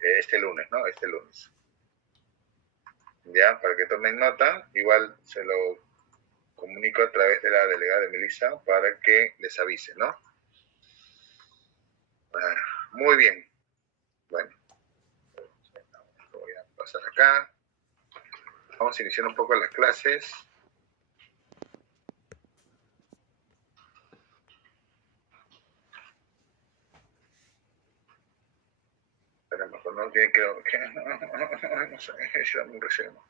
este lunes, ¿no? Este lunes. Ya, para que tomen nota, igual se lo comunico a través de la delegada de Melissa para que les avise, ¿no? Muy bien. Bueno, voy a pasar acá. Vamos a iniciar un poco las clases. Pero mejor no tiene que no sé, dame un reserva.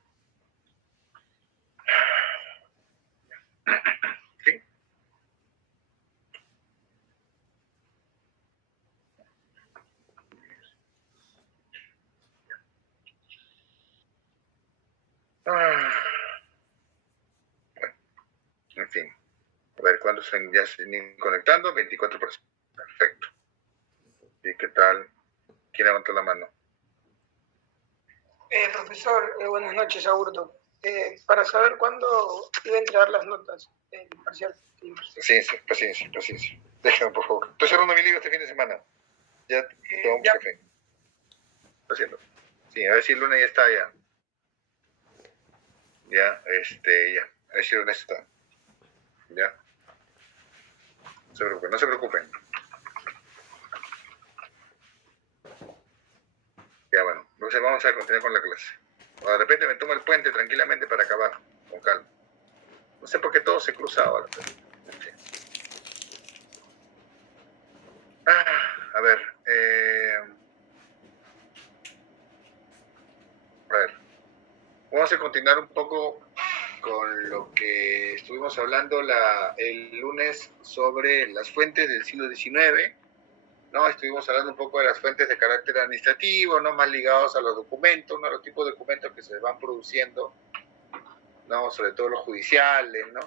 ¿Sí? Bueno, en fin. A ver, ¿cuántos ya se están conectando? 24%. Perfecto. ¿Y qué tal? ¿Quién levantó la mano? Profesor, buenas noches, Aburto. Para saber cuándo iba a entregar las notas parcial. Paciencia. Déjame, por favor. Estoy cerrando mi libro este fin de semana. Ya tomo un café. Lo siento. Sí, a ver si el lunes ya está ya. Ya. A ver si el lunes está. Ya. No se preocupen. Ya, bueno. Entonces vamos a continuar con la clase. O de repente me tomo el puente tranquilamente para acabar, con calma. No sé por qué todo se cruza ahora. Pero, en fin. A ver. Vamos a continuar un poco con lo que estuvimos hablando el lunes sobre las fuentes del siglo XIX, ¿no? Estuvimos hablando un poco de las fuentes de carácter administrativo, ¿no? Más ligados a los documentos, ¿no? Los tipos de documentos que se van produciendo, ¿no? Sobre todo los judiciales, ¿no?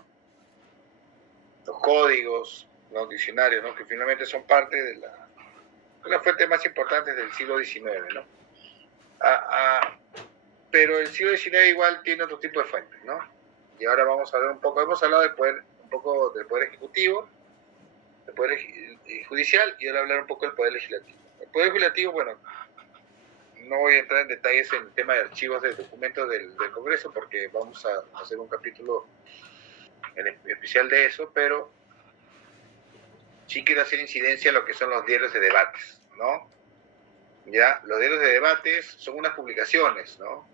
Los códigos, los diccionarios, ¿no? Que finalmente son parte de las fuentes más importantes del siglo XIX, ¿no? Pero el siglo XIX igual tiene otro tipo de fuentes, ¿no? Y ahora vamos a hablar un poco, hemos hablado un poco del poder ejecutivo, del poder judicial, y ahora hablar un poco del poder legislativo. El poder legislativo, bueno, no voy a entrar en detalles en el tema de archivos de documentos del Congreso, porque vamos a hacer un capítulo especial de eso, pero sí quiero hacer incidencia a lo que son los diarios de debates, ¿no? Ya, los diarios de debates son unas publicaciones, ¿no?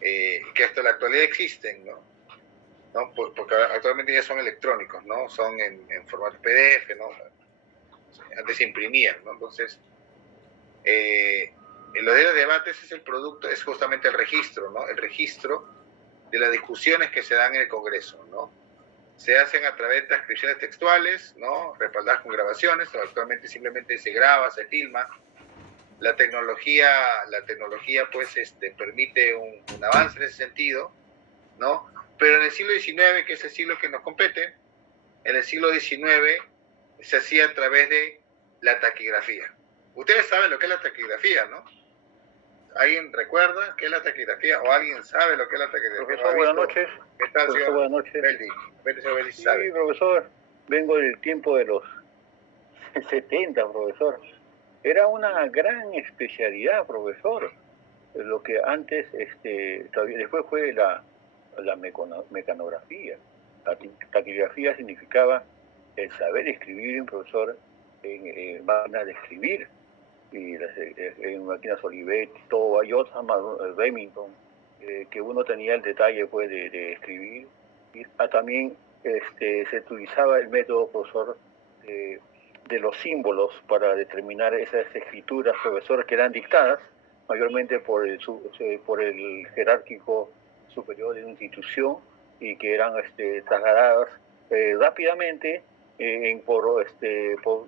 Que hasta la actualidad existen, ¿no? Porque actualmente ya son electrónicos, ¿no? Son en formato PDF, ¿no? Antes se imprimían, ¿no? Entonces, en los diarios de debates es el producto, es justamente el registro, ¿no? El registro de las discusiones que se dan en el Congreso, ¿no? Se hacen a través de transcripciones textuales, ¿no? Respaldadas con grabaciones, o actualmente simplemente se graba, se filma. La tecnología pues, permite un avance en ese sentido, ¿no? Pero en el siglo XIX, que es el siglo que nos compete, en el siglo XIX se hacía a través de la taquigrafía. Ustedes saben lo que es la taquigrafía, ¿no? ¿Alguien recuerda qué es la taquigrafía? ¿O alguien sabe lo que es la taquigrafía? Profesor, buenas noches. ¿Qué tal, profesor, señor? buenas noches. Beldi, sí, sabe. Profesor, vengo del tiempo de los 70, profesor. Era una gran especialidad, profesor. Lo que antes, después fue la mecanografía. La taquigrafía significaba el saber escribir, profesor, en máquinas de escribir, y en máquinas Olivetti, todo, hay otras más, Remington, que uno tenía el detalle pues de escribir. Y también se utilizaba el método, profesor, de los símbolos para determinar esas escrituras, profesor, que eran dictadas mayormente por el jerárquico superior de una institución y que eran trasladadas rápidamente por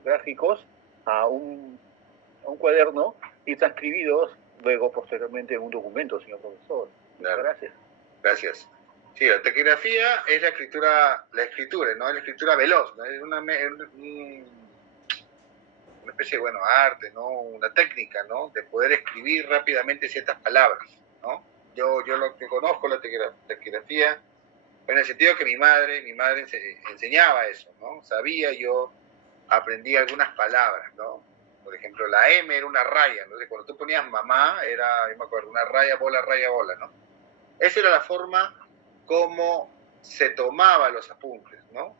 gráficos a un cuaderno y transcribidos luego posteriormente en un documento, señor profesor. Claro. Gracias. Gracias. Sí, la taquigrafía es la escritura, ¿no? Es la escritura veloz, ¿no? Es una especie de, arte, ¿no? Una técnica, ¿no? De poder escribir rápidamente ciertas palabras, ¿no? Yo lo que conozco la taquigrafía, en el sentido que mi madre enseñaba eso, ¿no? Yo aprendí algunas palabras, ¿no? Por ejemplo, la M era una raya, ¿no? Cuando tú ponías mamá, era, yo me acuerdo, una raya, bola, ¿no? Esa era la forma como se tomaba los apuntes, ¿no?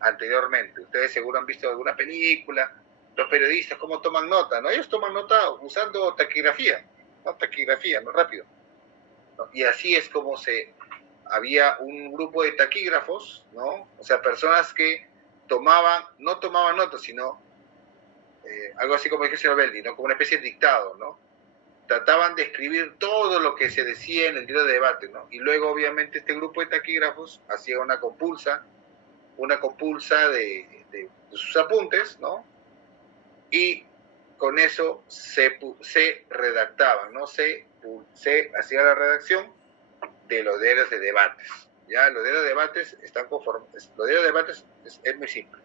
Anteriormente. Ustedes seguro han visto alguna película, los periodistas, cómo toman nota, ¿no? Ellos toman nota usando taquigrafía, ¿no? Taquigrafía, ¿no? Rápido. ¿No? Y así es como había un grupo de taquígrafos, ¿no? O sea, personas que no tomaban notas, sino algo así como dijo el señor Beldi, ¿no? Como una especie de dictado, ¿no? Trataban de escribir todo lo que se decía en el diario de debate, ¿no? Y luego, obviamente, este grupo de taquígrafos hacía una compulsa de sus apuntes, ¿no? Y con eso se redactaban, ¿no? Se hacía la redacción de los diarios de debates. Ya, los diarios de debates están conformes. Los diarios de debates es muy simple.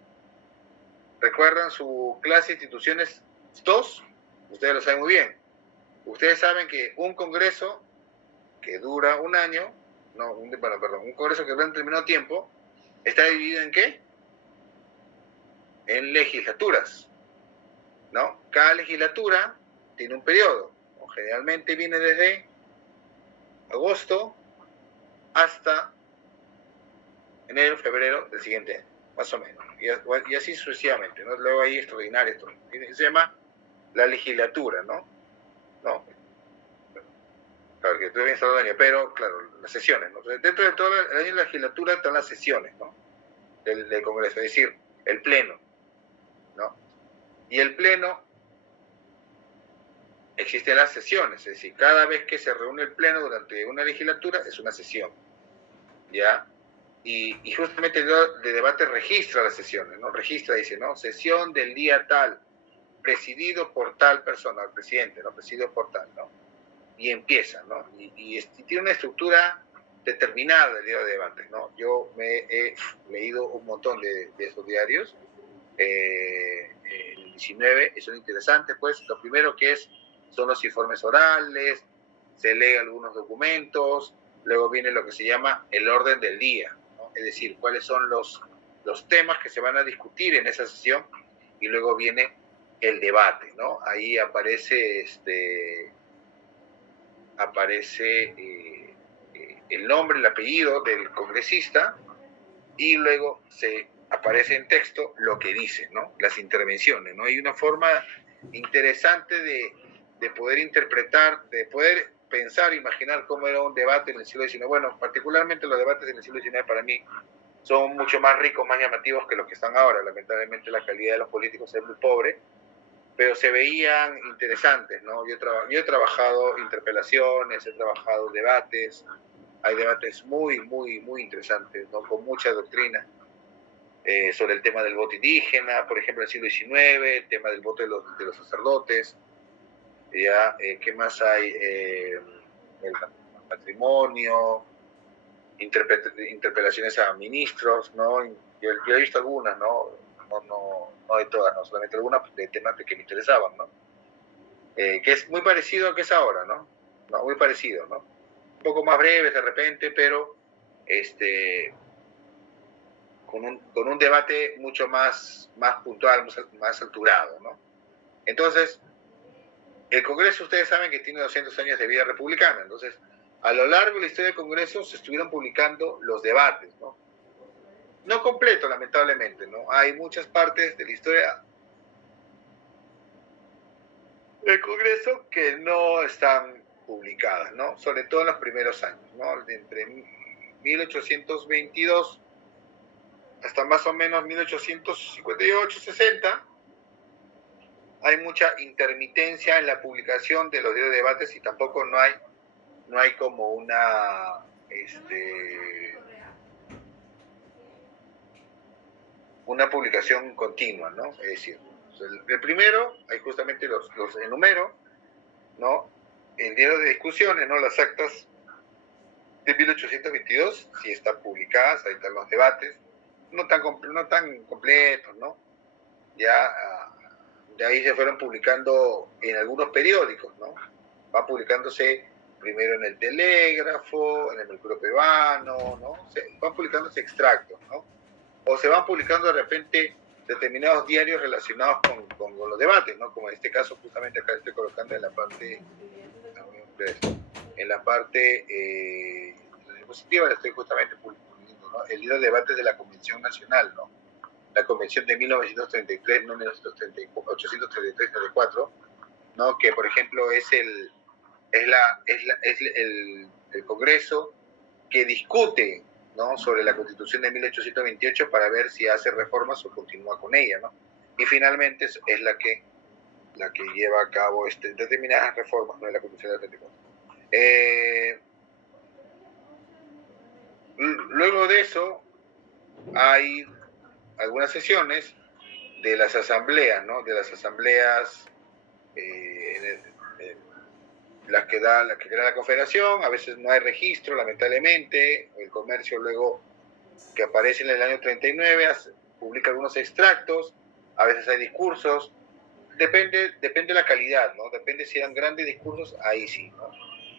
¿Recuerdan su clase de instituciones 2? Ustedes lo saben muy bien. Ustedes saben que un congreso que dura un año, un congreso que dura un determinado tiempo, está dividido ¿en qué? En legislaturas, ¿no? Cada legislatura tiene un periodo, ¿no? Generalmente viene desde agosto hasta enero, febrero del siguiente año, más o menos, y así sucesivamente, ¿no? Luego hay extraordinarios, se llama la legislatura, ¿no? Claro, que tú vienes al año, pero claro, las sesiones, ¿no? Entonces, dentro de toda la legislatura están las sesiones, ¿no? Del Congreso, es decir, el pleno, ¿no? Y el pleno, existen las sesiones, es decir, cada vez que se reúne el pleno durante una legislatura es una sesión, ¿ya? Y justamente el de debate registra las sesiones, ¿no? Registra, dice, ¿no? Sesión del día tal, presidido por tal persona, el presidente, ¿no? Presidido por tal, ¿no? Y empieza, ¿no? Y tiene una estructura determinada del diario de debates, ¿no? Yo me he leído un montón de esos diarios, el 19, son interesantes, pues, lo primero que son los informes orales, se lee algunos documentos, luego viene lo que se llama el orden del día, ¿no? Es decir, cuáles son los temas que se van a discutir en esa sesión, y luego viene el debate, ¿no? Ahí aparece el nombre, el apellido del congresista, y luego aparece en texto lo que dice, ¿no? Las intervenciones, ¿no? Hay una forma interesante de poder interpretar, de poder pensar, imaginar cómo era un debate en el siglo XIX. Bueno, particularmente los debates en el siglo XIX para mí son mucho más ricos, más llamativos que los que están ahora. Lamentablemente la calidad de los políticos es muy pobre, pero se veían interesantes, ¿no? Yo he trabajado interpelaciones, he trabajado debates, hay debates muy, muy, muy interesantes, ¿no? Con mucha doctrina, sobre el tema del voto indígena, por ejemplo, en el siglo XIX, el tema del voto de los sacerdotes, ¿ya? ¿Qué más hay? El matrimonio, interpelaciones a ministros, ¿no? Yo he visto algunas, ¿no? No de todas, no solamente algunas de temas que me interesaban, ¿no? Que es muy parecido a lo que es ahora, ¿no? Muy parecido, ¿no? Un poco más breves de repente, pero con un debate mucho más puntual, más alturado, ¿no? Entonces, el Congreso, ustedes saben que tiene 200 años de vida republicana, entonces, a lo largo de la historia del Congreso se estuvieron publicando los debates, ¿no? No completo, lamentablemente, ¿no? Hay muchas partes de la historia del Congreso que no están publicadas, ¿no? Sobre todo en los primeros años, ¿no? Entre 1822 hasta más o menos 1858-60, hay mucha intermitencia en la publicación de los diarios de debates, y tampoco no hay como una publicación continua, ¿no? Es decir, el primero, hay justamente los enumero, ¿no? El diario de discusiones, ¿no? Las actas de 1822, sí están publicadas, ahí están los debates, no tan completos, ¿no? Ya de ahí se fueron publicando en algunos periódicos, ¿no? Va publicándose primero en el Telégrafo, en el Mercurio Peruano, ¿no? Van publicándose extractos, ¿no? O se van publicando de repente determinados diarios relacionados con los debates, ¿no? Como en este caso, justamente acá estoy colocando en la parte diapositiva, le estoy justamente publicando, ¿no? El libro de debates de la Convención Nacional, ¿no? La Convención de 1933, no 833-34, ¿no? Que por ejemplo es el Congreso que discute, ¿no? Sobre la Constitución de 1828 para ver si hace reformas o continúa con ella, ¿no? Y finalmente es la que lleva a cabo determinadas reformas, ¿no? De la Constitución del 34. Luego de eso hay algunas sesiones de las asambleas, ¿no? De las asambleas las que crea la Confederación. A veces no hay registro, lamentablemente. El comercio, luego que aparece en el año 39, publica algunos extractos. A veces hay discursos. Depende de la calidad, ¿no? Depende si eran grandes discursos, ahí sí, ¿no?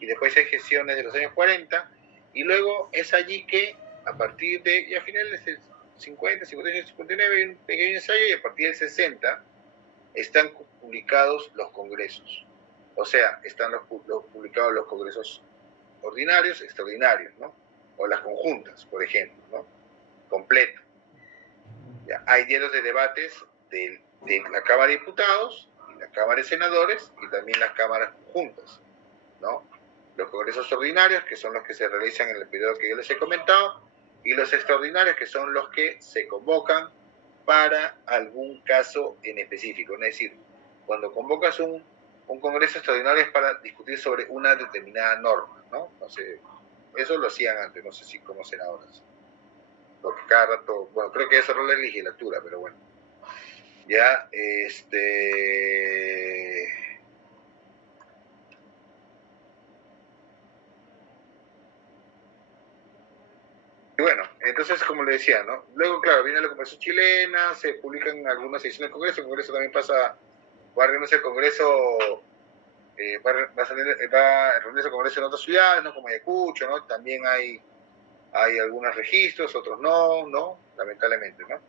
Y después hay gestiones de los años 40, y luego es allí que a partir de, y a finales del 50, 58, 59 hay un pequeño ensayo, y a partir del 60 están publicados los congresos. O sea, están publicados los congresos ordinarios, extraordinarios, ¿no? O las conjuntas, por ejemplo, ¿no? Completo. Ya, hay diarios de debates de la Cámara de Diputados, y la Cámara de Senadores, y también las cámaras conjuntas, ¿no? Los congresos ordinarios, que son los que se realizan en el periodo que yo les he comentado, y los extraordinarios, que son los que se convocan para algún caso en específico. Es decir, cuando convocas un congreso extraordinario es para discutir sobre una determinada norma, ¿no? No sé, eso lo hacían antes, no sé si conocen ahora. Porque cada rato, bueno, creo que ese rol es legislatura, pero bueno. Ya, Y bueno, entonces, como le decía, ¿no? Luego, claro, viene la Convención Chilena, se publican algunas ediciones del Congreso, el Congreso también va a reunirse el Congreso, va a reunirse el Congreso en otras ciudades, ¿no? Como Ayacucho, ¿no? También hay algunos registros, otros no, lamentablemente, ¿no?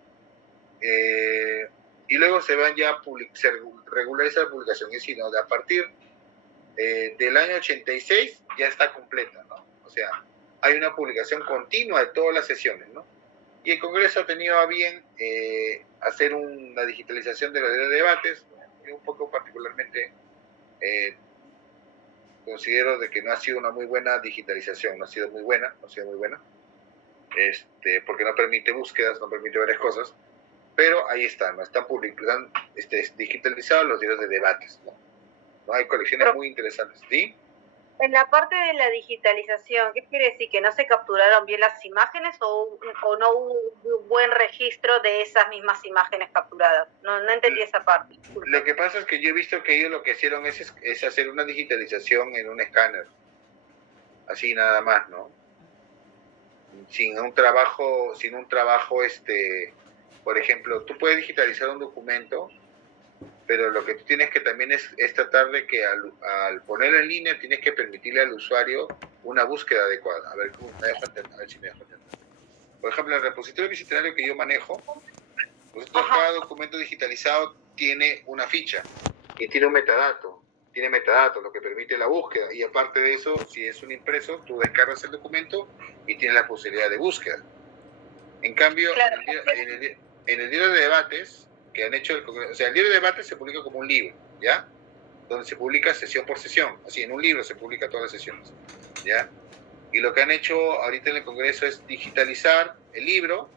Y luego se regulariza la publicación, es decir, ¿no? A partir del año 86 ya está completa, ¿no? O sea, hay una publicación continua de todas las sesiones, ¿no? Y el Congreso ha tenido a bien hacer una digitalización de los debates, un poco particularmente considero de que no ha sido una muy buena digitalización, no ha sido muy buena, porque no permite búsquedas, no permite varias cosas, pero ahí están, ¿no? Están digitalizados los diarios de debates, ¿no? ¿No? Hay colecciones muy interesantes, ¿sí? En la parte de la digitalización, ¿qué quiere decir? ¿Que no se capturaron bien las imágenes o no hubo un buen registro de esas mismas imágenes capturadas? No entendí esa parte. Lo que pasa es que yo he visto que ellos lo que hicieron es hacer una digitalización en un escáner. Así nada más, ¿no? Sin un trabajo, por ejemplo, tú puedes digitalizar un documento, pero lo que tú tienes que también es tratar de que al ponerlo en línea tienes que permitirle al usuario una búsqueda adecuada. A ver si me dejo entender. Por ejemplo, el repositorio bicentenario que yo manejo, cada documento digitalizado tiene una ficha y tiene un metadato. Tiene metadatos, lo que permite la búsqueda. Y aparte de eso, si es un impreso, tú descargas el documento y tienes la posibilidad de búsqueda. En cambio, claro, en el diario de debates que han hecho el Congreso, o sea, el diario de debates se publica como un libro, ¿ya? Donde se publica sesión por sesión. Así, en un libro se publica todas las sesiones, ¿ya? Y lo que han hecho ahorita en el Congreso es digitalizar el libro,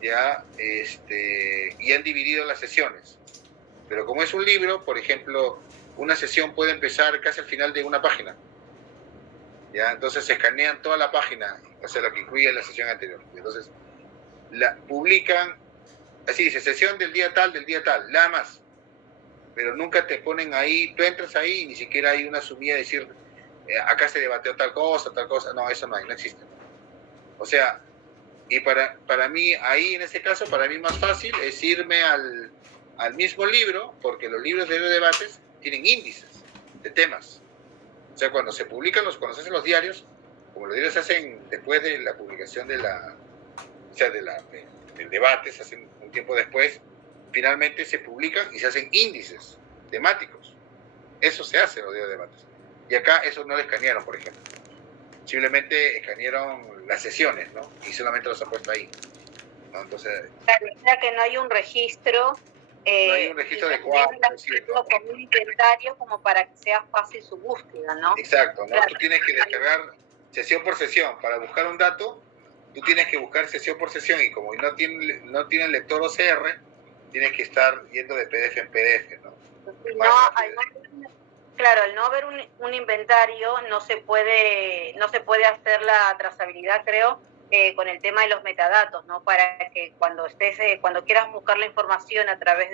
¿ya? Y han dividido las sesiones. Pero como es un libro, por ejemplo, una sesión puede empezar casi al final de una página, ¿ya? Entonces se escanean toda la página, o sea, lo que incluye la sesión anterior. Entonces, la publican, así dice, sesión del día tal, nada más. Pero nunca te ponen ahí, tú entras ahí y ni siquiera hay una sumida de decir, acá se debatió tal cosa. No, eso no hay, no existe. O sea, y para mí, ahí en ese caso, para mí más fácil es irme al mismo libro, porque los libros de debates tienen índices de temas. O sea, cuando se hacen los diarios, como los diarios se hacen después de la publicación del debate, se hacen un tiempo después, finalmente se publican y se hacen índices temáticos. Eso se hace en los diarios de debates. Y acá eso no lo escanearon, por ejemplo. Simplemente escanearon las sesiones, ¿no? Y solamente los han puesto ahí, ¿no? Entonces... Claro, o sea que no hay un registro... no hay un registro adecuado. Como un inventario como para que sea fácil su búsqueda, ¿no? Exacto, ¿no? Claro. Tú tienes que descargar sesión por sesión. Para buscar un dato, tú tienes que buscar sesión por sesión y como no tienen lector OCR, tienes que estar yendo de PDF en PDF, ¿no? Claro, al no haber un inventario no se puede hacer la trazabilidad, creo, con el tema de los metadatos, ¿no? Para que cuando quieras buscar la información a través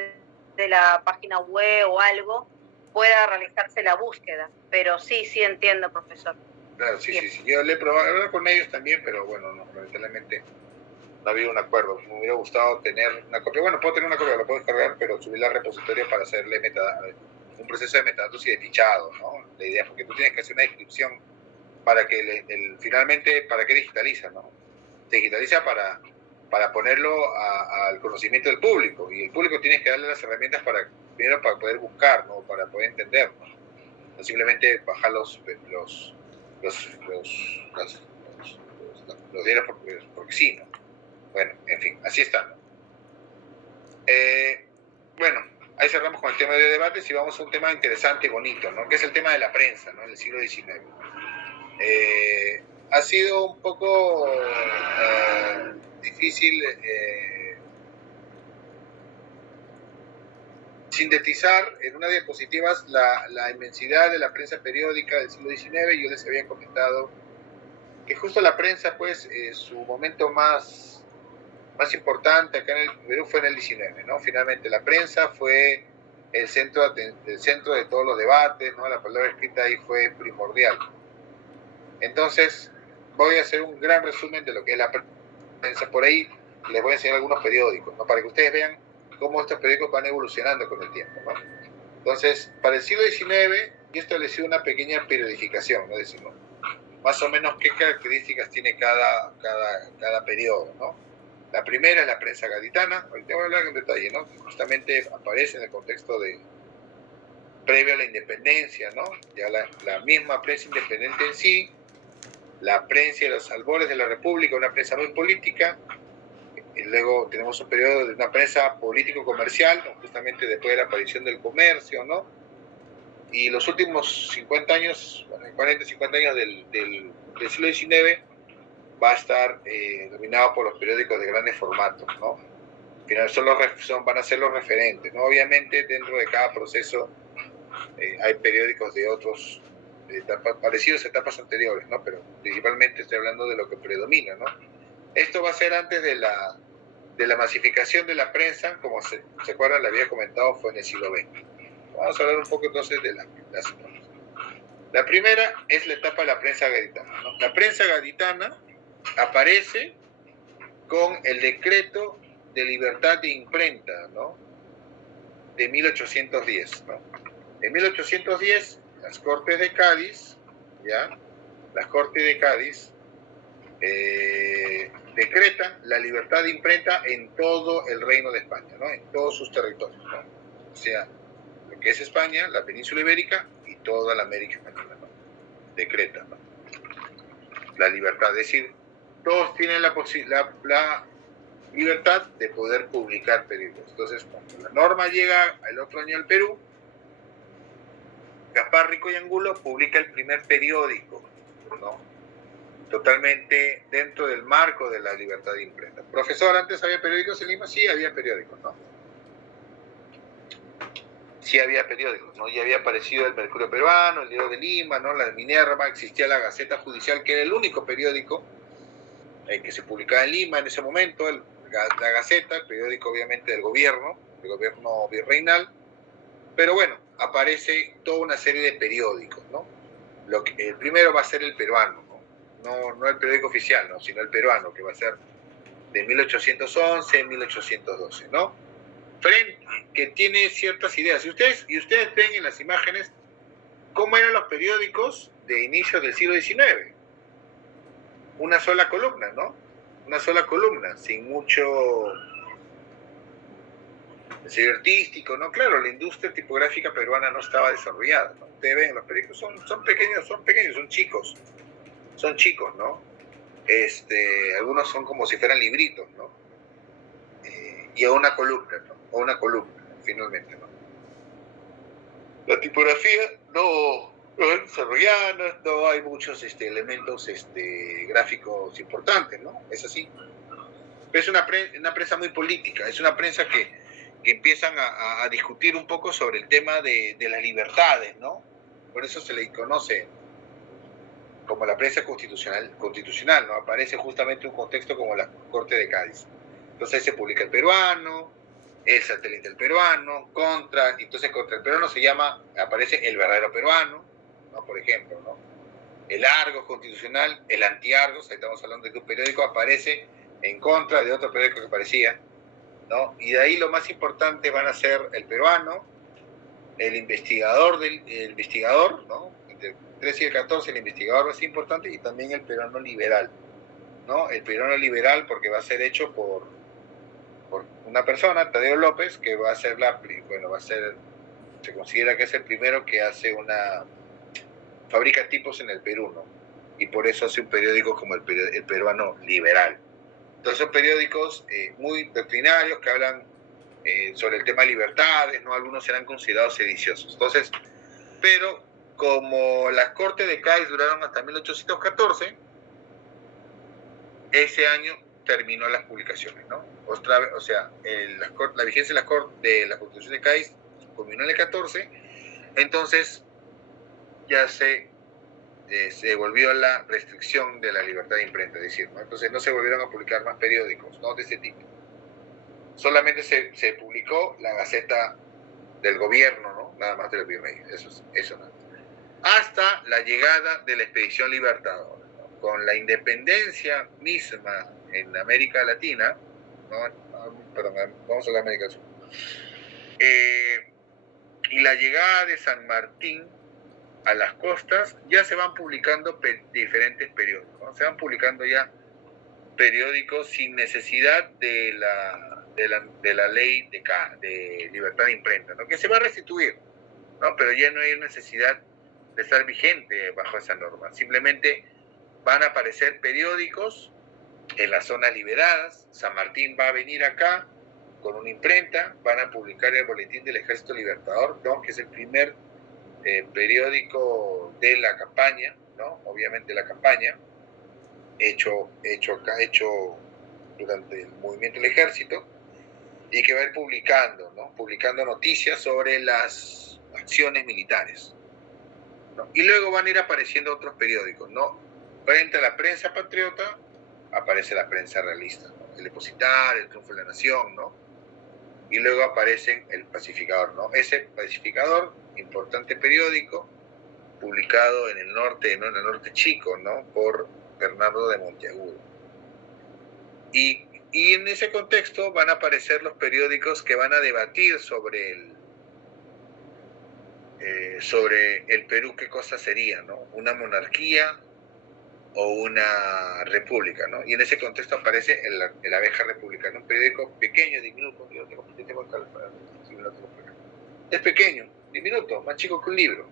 de la página web o algo, pueda realizarse la búsqueda. Pero sí entiendo, profesor. Claro, sí. Yo le he probado hablar con ellos también, pero bueno, no, lamentablemente no ha habido un acuerdo. Me hubiera gustado tener una copia. Bueno, puedo tener una copia, la puedo descargar, pero subirla al repositorio para hacerle un proceso de metadatos y de fichado, ¿no? La idea, porque tú tienes que hacer una descripción para que finalmente, ¿para qué digitaliza, no? Se digitaliza para ponerlo al conocimiento del público, y el público tienes que darle las herramientas primero para poder buscar, ¿no? Para poder entender, no simplemente bajar los diarios porque sí, ¿no? Bueno, en fin, así está, ¿no? Bueno, ahí cerramos con el tema de debates y vamos a un tema interesante y bonito, ¿no? Que es el tema de la prensa, ¿no? En el siglo XIX. Ha sido un poco difícil sintetizar en unas diapositivas la inmensidad de la prensa periódica del siglo XIX. Yo les había comentado que justo la prensa, pues, su momento más importante acá en el Perú fue en el 19, ¿no? Finalmente la prensa fue el centro de todos los debates, ¿no? La palabra escrita ahí fue primordial. Entonces, voy a hacer un gran resumen de lo que es la prensa. Por ahí les voy a enseñar algunos periódicos, ¿no? Para que ustedes vean cómo estos periódicos van evolucionando con el tiempo, ¿no? Entonces, para el siglo XIX, yo establecí una pequeña periodificación, ¿no? Decimos, más o menos qué características tiene cada periodo, ¿no? La primera es la prensa gaditana, ahorita voy a hablar en detalle, ¿no? Justamente aparece en el contexto previo a la independencia, ¿no? Ya la misma prensa independiente en sí, la prensa de los albores de la República, una prensa muy política, y luego tenemos un periodo de una prensa político-comercial, ¿no? Justamente después de la aparición del comercio, ¿no? Y los últimos 50 años, bueno, 40, 50 años del siglo XIX, va a estar dominado por los periódicos de grandes formatos, ¿no? Al final van a ser los referentes, ¿no? Obviamente dentro de cada proceso hay periódicos de otros parecidos a etapas anteriores, ¿no? Pero principalmente estoy hablando de lo que predomina, ¿no? Esto va a ser antes de la masificación de la prensa, como se acuerdan, le había comentado, fue en el siglo XX. Vamos a hablar un poco entonces de las etapas. La primera es la etapa de la prensa gaditana, ¿no? La prensa gaditana aparece con el decreto de libertad de imprenta, ¿no? De 1810, ¿no? En 1810, las Cortes de Cádiz, ¿ya? Las Cortes de Cádiz decretan la libertad de imprenta en todo el Reino de España, ¿no? En todos sus territorios, ¿no? O sea, lo que es España, la península ibérica y toda la América Latina, ¿no? Decretan, ¿no? La libertad, es decir, todos tienen la libertad de poder publicar periódicos. Entonces, cuando la norma llega el otro año al Perú, Gaspar Rico y Angulo publica el primer periódico, ¿no? Totalmente dentro del marco de la libertad de imprenta. Profesor, ¿antes había periódicos en Lima? Sí, había periódicos, ¿no? Sí había periódicos, ¿no? Ya había aparecido el Mercurio Peruano, el Diario de Lima, ¿no? La Minerva, existía la Gaceta Judicial, que era el único periódico que se publicaba en Lima en ese momento, la Gaceta, el periódico obviamente del gobierno virreinal, pero bueno, aparece toda una serie de periódicos, ¿no? El primero va a ser el peruano, ¿no? No el periódico oficial, ¿no? Sino el peruano, que va a ser de 1811 a 1812, ¿no? Que tiene ciertas ideas. Y ustedes ven en las imágenes cómo eran los periódicos de inicio del siglo XIX. Una sola columna, ¿no? Una sola columna, sin mucho el sello artístico, ¿no? Claro, la industria tipográfica peruana no estaba desarrollada, ¿no? Ustedes ven, los periódicos son pequeños, son chicos, ¿no? Algunos son como si fueran libritos, ¿no? Y a una columna, ¿no? O una columna, finalmente, ¿no? La tipografía no es desarrollada, no hay muchos elementos gráficos importantes, ¿no? Es así. Es una prensa muy política, es una prensa que empiezan a discutir un poco sobre el tema de las libertades, ¿no? Por eso se le conoce como la prensa constitucional, ¿no? Aparece justamente un contexto como la Corte de Cádiz. Entonces se publica El Peruano, El Satélite del Peruano, entonces contra El Peruano aparece El Verdadero Peruano, ¿no? Por ejemplo, ¿no? El Argos constitucional, el Anti-Argos, ahí estamos hablando de que un periódico aparece en contra de otro periódico que parecía, ¿no? Y de ahí lo más importante van a ser El Peruano, el investigador, ¿no? Entre el 13 y el 14, el investigador más importante, y también El Peruano Liberal, ¿no? El Peruano Liberal porque va a ser hecho por una persona, Tadeo López, que se considera que es el primero que fabrica tipos en el Perú, ¿no? Y por eso hace un periódico como el Peruano Liberal. Entonces son periódicos muy doctrinarios que hablan sobre el tema de libertades, ¿no? Algunos serán considerados sediciosos. Entonces, pero como las Cortes de Cádiz duraron hasta 1814, ese año terminó las publicaciones, ¿no? O sea, la vigencia de la Constitución de Cádiz culminó en el 14, entonces ya se volvió la restricción de la libertad de imprenta, es decir, ¿no? Entonces no se volvieron a publicar más periódicos, ¿no? De ese tipo. Solamente se publicó la Gaceta del Gobierno, ¿no? Nada más del Virrey, eso nada. Hasta la llegada de la Expedición Libertadora, ¿no? Con la independencia misma en América Latina, ¿no? Perdón, vamos a la América del Sur. Y la llegada de San Martín a las costas, ya se van publicando diferentes periódicos, ¿no? Se van publicando ya periódicos sin necesidad de la ley de libertad de imprenta, ¿no? Que se va a restituir, ¿no? Pero ya no hay necesidad de estar vigente bajo esa norma. Simplemente van a aparecer periódicos en las zonas liberadas. San Martín va a venir acá con una imprenta, van a publicar el Boletín del Ejército Libertador, ¿no? Que es el primer periódico de la campaña, ¿no? Obviamente la campaña, hecho durante el movimiento del ejército, y que va a ir publicando, ¿no? Publicando noticias sobre las acciones militares, ¿no? Y luego van a ir apareciendo otros periódicos, ¿no? Frente a la prensa patriota aparece la prensa realista, ¿no? El Depositario, el Triunfo de la Nación, ¿no? Y luego aparece el Pacificador, ¿no? Ese Pacificador, importante periódico, publicado en el norte, ¿no? En el norte chico, ¿no? Por Bernardo de Monteagudo. Y en ese contexto van a aparecer los periódicos que van a debatir sobre el Perú, qué cosa sería, ¿no? Una monarquía o una república, ¿no? Y en ese contexto aparece el Abeja Republicana, un periódico pequeño, diminuto, es pequeño, diminuto, más chico que un libro,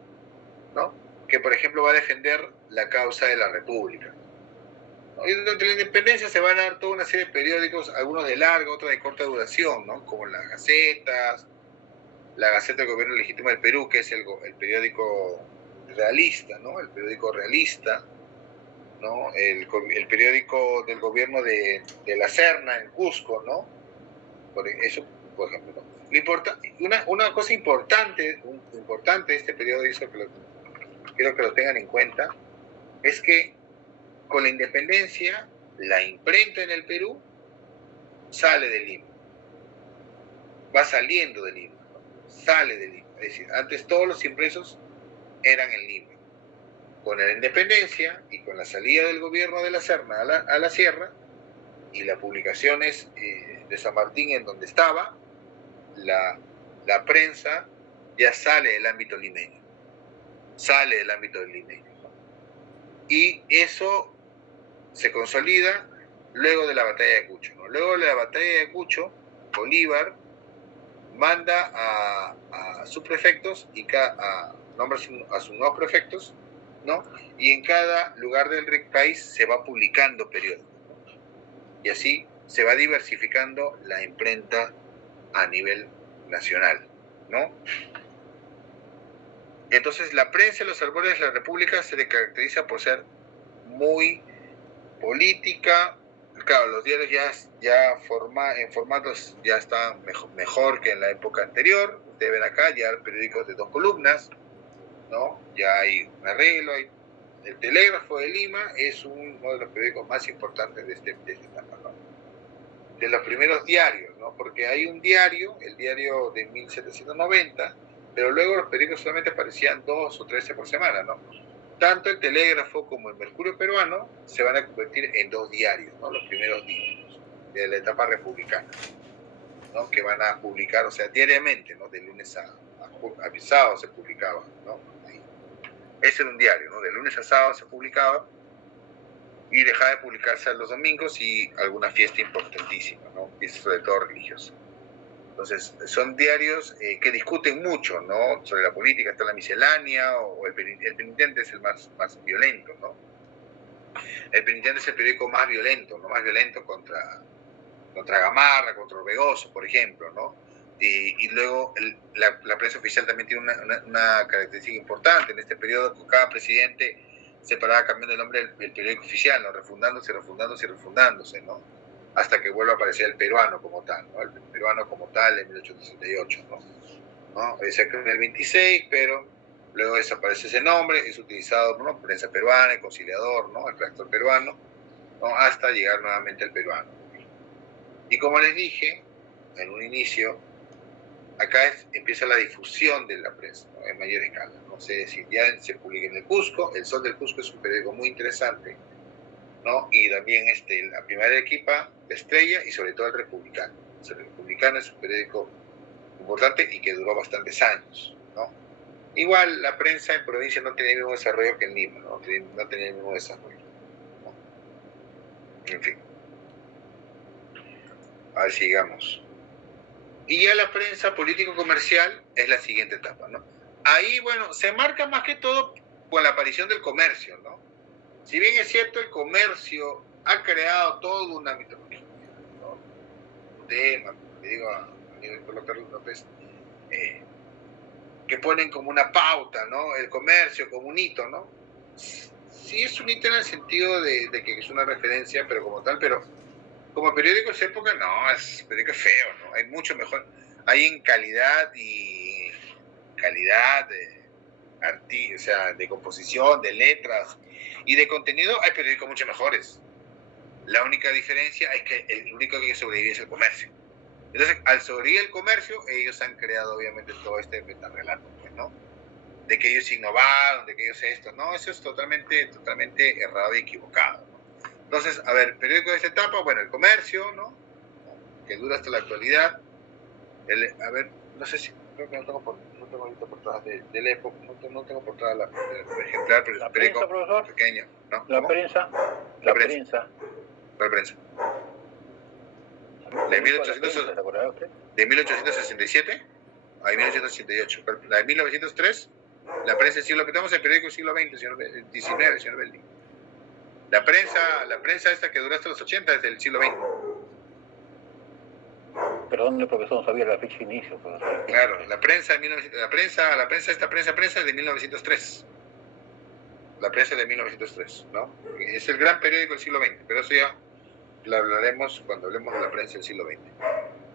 ¿no? Que por ejemplo va a defender la causa de la república, ¿no? Y durante la independencia se van a dar toda una serie de periódicos, algunos de larga, otros de corta duración, ¿no? Como las Gacetas, la Gaceta del Gobierno Legítimo del Perú, que es el periódico realista, ¿no? El periódico realista, ¿no? El periódico del gobierno de la Serna en Cusco, ¿no? Eso, por ejemplo, ¿no? Una cosa importante de este periódico, quiero que lo tengan en cuenta, es que con la independencia, la imprenta en el Perú sale del Lima, va saliendo del Lima, ¿no? Sale del Lima, es decir, antes todos los impresos eran en Lima. Con la independencia y con la salida del gobierno de la Serna a la sierra y las publicaciones de San Martín en donde estaba, la prensa ya sale del ámbito limeño, sale del ámbito del limeño, ¿no? Y eso se consolida luego de la batalla de Cucho, ¿no? Luego de la batalla de Cucho, Bolívar manda a subprefectos y nombra a sus nuevos prefectos, ¿no? Y en cada lugar del país se va publicando periódicos, ¿no? Y así se va diversificando la imprenta a nivel nacional, ¿no? Entonces la prensa en los albores de la República se le caracteriza por ser muy política. Claro, los diarios en formatos ya están mejor que en la época anterior. Ustedes ven acá ya periódicos de 2 columnas, ¿no? Ya hay un arreglo. El Telégrafo de Lima es uno de los periódicos más importantes de esta etapa, ¿no? De los primeros diarios, ¿no? Porque hay un diario, el diario de 1790, pero luego los periódicos solamente aparecían 2 o 13 por semana, ¿no? Tanto el Telégrafo como el Mercurio Peruano se van a convertir en 2 diarios, ¿no? Los primeros diarios de la etapa republicana, ¿no? Que van a publicar, o sea, diariamente, ¿no? De lunes a sábado se publicaba, ¿no? Ese era un diario, ¿no? De lunes a sábado se publicaba y dejaba de publicarse los domingos y alguna fiesta importantísima, ¿no? Y sobre todo religiosa. Entonces, son diarios que discuten mucho, ¿no? Sobre la política, está la miscelánea, o el penitente es el más violento, ¿no? El penitente es el periódico más violento, ¿no? Más violento contra Gamarra, contra Orbegoso, por ejemplo, ¿no? Y luego la prensa oficial también tiene una característica importante. En este periodo, con cada presidente se paraba cambiando el nombre del periódico oficial, ¿no? Refundándose, ¿no? Hasta que vuelva a aparecer el peruano como tal, ¿no? El peruano como tal en 1868, ¿no? Se creó en el 26, pero luego desaparece ese nombre, es utilizado por la prensa peruana, el conciliador, ¿no? El redactor peruano, ¿no? Hasta llegar nuevamente al peruano. Y como les dije en un inicio, acá empieza la difusión de la prensa, ¿no? En mayor escala, ¿no? Es decir, ya se publica en el Cusco, El Sol del Cusco es un periódico muy interesante, ¿no? Y también la Primera de Arequipa, La Estrella y sobre todo el Republicano. El Republicano es un periódico importante y que duró bastantes años, ¿no? Igual la prensa en provincia no tenía el mismo desarrollo que en Lima, ¿no? No tenía el mismo desarrollo, ¿no? En fin. A ver, sigamos. Y ya la prensa político-comercial es la siguiente etapa, ¿no? Ahí, bueno, se marca más que todo con la aparición del comercio, ¿no? Si bien es cierto, el comercio ha creado todo una mitología, ¿no? Un tema, le digo a Carlos López, que ponen como una pauta, ¿no? El comercio como un hito, ¿no? Sí es un hito en el sentido de que es una referencia, pero como tal, pero como periódico de esa época, no, es periódico feo, ¿no? Hay mucho mejor. Hay en calidad o sea, de composición, de letras y de contenido, hay periódicos mucho mejores. La única diferencia es que el único que sobrevive es el comercio. Entonces, al sobrevivir el comercio, ellos han creado obviamente todo este metarrelato, pues, ¿no? De que ellos innovaron, de que ellos esto, no, eso es totalmente errado y equivocado, ¿no? Entonces, a ver, periódico de esta etapa, bueno, el comercio, ¿no? Que dura hasta la actualidad. A ver, no sé si, creo que no tengo ahorita portadas de la época, no tengo portada el ejemplar, pero ¿La es periódico prensa, profesor? pequeño, ¿no? La prensa. La prensa. De 1867 a 1868. La de 1903, la prensa del siglo XX, estamos en el periódico del siglo XX, señor Belli. La prensa esta que duró hasta los 80 es del siglo XX. Perdón, profesor, no sabía la fecha de inicio, profesor. Claro, la prensa es de 1903. La prensa de 1903, ¿no? Es el gran periódico del siglo XX, pero eso ya lo hablaremos cuando hablemos de la prensa del siglo XX.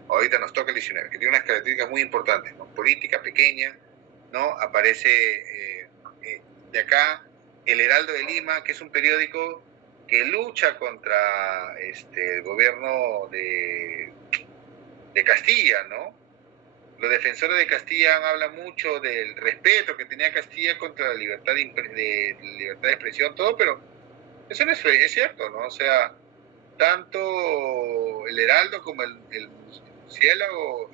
Ahorita nos toca el 19, que tiene unas características muy importantes, ¿no? Política pequeña, ¿no? Aparece de acá El Heraldo de Lima, que es un periódico que lucha contra el gobierno de Castilla, ¿no? Los defensores de Castilla hablan mucho del respeto que tenía Castilla contra la libertad de expresión, todo, pero eso no es cierto, ¿no? O sea, tanto el Heraldo como el Murciélago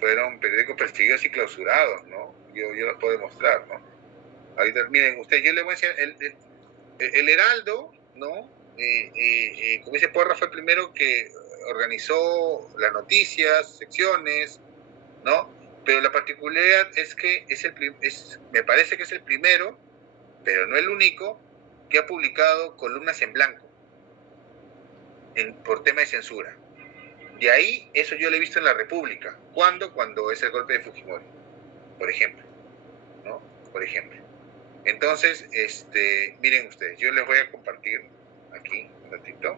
fueron periódicos perseguidos y clausurados, ¿no? Yo los puedo demostrar, ¿no? Ahorita, miren, ustedes, yo les voy a enseñar el Heraldo, ¿no? Como dice Porra, fue el primero que organizó las noticias, secciones, ¿no? Pero la particularidad es que me parece que es el primero, pero no el único, que ha publicado columnas en blanco por tema de censura. De ahí, eso yo lo he visto en La República. ¿Cuándo? Cuando es el golpe de Fujimori, por ejemplo, ¿no? Por ejemplo. Entonces, miren ustedes, yo les voy a compartir aquí un ratito.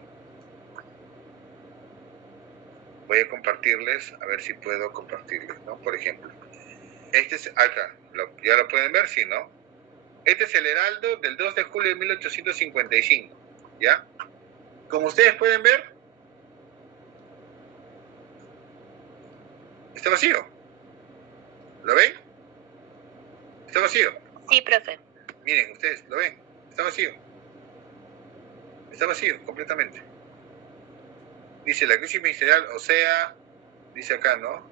Voy a compartirles, a ver si puedo compartirles, ¿no? Por ejemplo, este es acá, ya lo pueden ver, ¿sí, no? Este es el Heraldo del 2 de julio de 1855, ¿ya? Como ustedes pueden ver, está vacío. ¿Lo ven? Está vacío. Sí, profe. Miren, ustedes, ¿lo ven? Está vacío. Está vacío, completamente. Dice la crisis ministerial, o sea, dice acá, ¿no?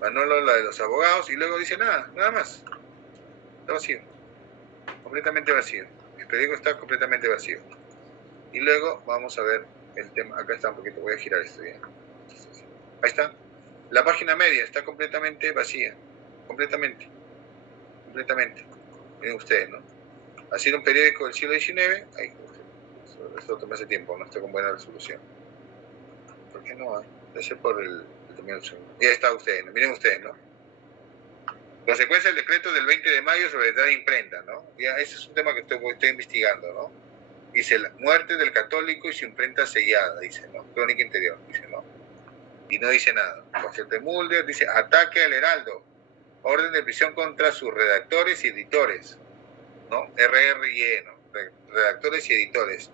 Manolo, la de los abogados, y luego dice nada más. Está vacío. Completamente vacío. El periódico está completamente vacío. Y luego vamos a ver el tema. Acá está un poquito, voy a girar esto ya. Ahí está. La página media está completamente vacía. Completamente. Miren ustedes, ¿no? Ha sido un periódico del siglo XIX. Ahí, eso toma ese tiempo, no está con buena resolución. ¿Por qué no? Debe ser por el ya está ustedes, ¿no? Miren ustedes, ¿no? Consecuencia del decreto del 20 de mayo sobre la imprenta, ¿no? Ya, ese es un tema que estoy investigando, ¿no? Dice, la muerte del católico y su imprenta sellada, dice, ¿no? Crónica interior, dice, ¿no? Y no dice nada. José Mulder dice, ataque al Heraldo, orden de prisión contra sus redactores y editores, ¿no? RRIE, ¿no? Redactores y editores.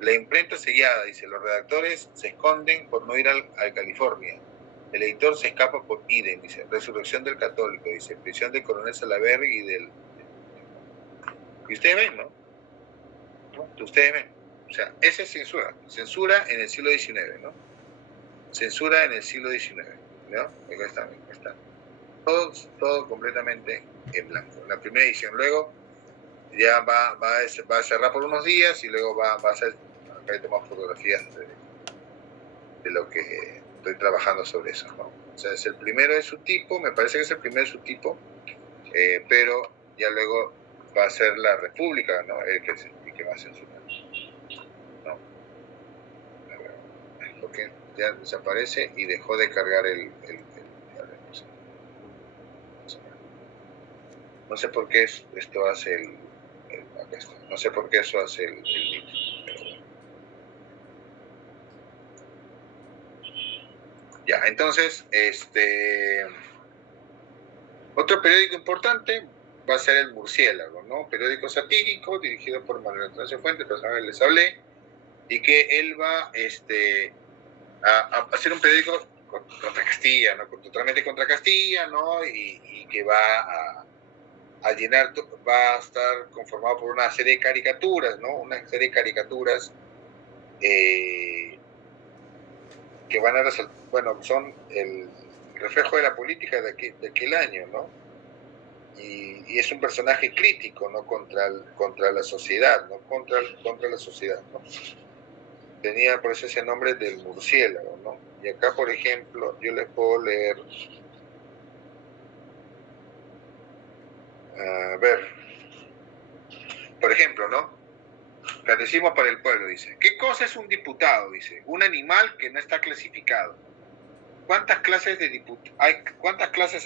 La imprenta sellada, dice, los redactores se esconden por no ir al California. El editor se escapa por idem, dice, resurrección del católico, dice, prisión del coronel Salaverry y del... Y ustedes ven, ¿no? Ustedes ven. O sea, esa es censura. Censura en el siglo XIX, ¿no? Censura en el siglo XIX, ¿no? Acá está. Todo completamente en blanco. La primera edición. Luego ya va a cerrar por unos días y luego va a hacer... Acá he tomado fotografías de lo que estoy trabajando sobre eso, ¿no? O sea, es el primero de su tipo, me parece que es el primero de su tipo, pero ya luego va a ser la República, ¿no? El que va a censurar, ¿no? Porque ya desaparece y dejó de cargar no sé por qué esto hace acá está. No sé por qué eso hace el pero bueno. Ya, entonces, otro periódico importante va a ser El Murciélago, ¿no? Periódico satírico dirigido por Manuel Antonio Fuentes, personalmente les hablé, y que él va a hacer un periódico contra Castilla, ¿no? Totalmente contra Castilla, ¿no? Y que va a llenar, va a estar conformado por una serie de caricaturas, ¿no? Una serie de caricaturas que van a resaltar, bueno, son el reflejo de la política de aquel año, ¿no? Y es un personaje crítico, ¿no? Contra la sociedad, ¿no? Contra la sociedad, ¿no? Tenía por eso ese nombre del murciélago, ¿no? Y acá, por ejemplo, yo les puedo leer, a ver, por ejemplo, ¿no? Catecismo para el pueblo, dice. ¿Qué cosa es un diputado? Dice. Un animal que no está clasificado. ¿Cuántas clases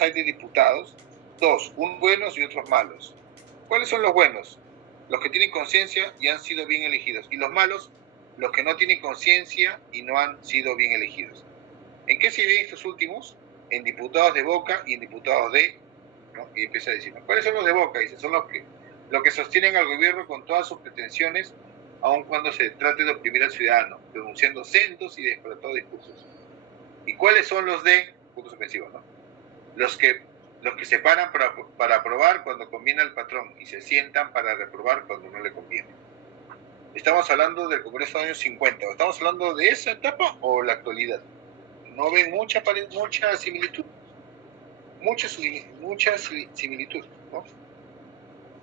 hay de diputados? 2, unos buenos y otros malos. ¿Cuáles son los buenos? Los que tienen conciencia y han sido bien elegidos. Y los malos, los que no tienen conciencia y no han sido bien elegidos. ¿En qué se dividen estos últimos? En diputados de Boca y en diputados de... ¿no? Y empieza a decir, ¿cuáles son los de Boca? Dice, son los que sostienen al gobierno con todas sus pretensiones, aun cuando se trate de oprimir al ciudadano, denunciando sendos y disparatados discursos. ¿Y cuáles son los de puntos suspensivos, ¿no? Los que se paran para aprobar cuando conviene al patrón y se sientan para reprobar cuando no le conviene. ¿Estamos hablando del Congreso de los años 50? ¿Estamos hablando de esa etapa o la actualidad? ¿No ven mucha similitud? Mucha similitud, ¿no?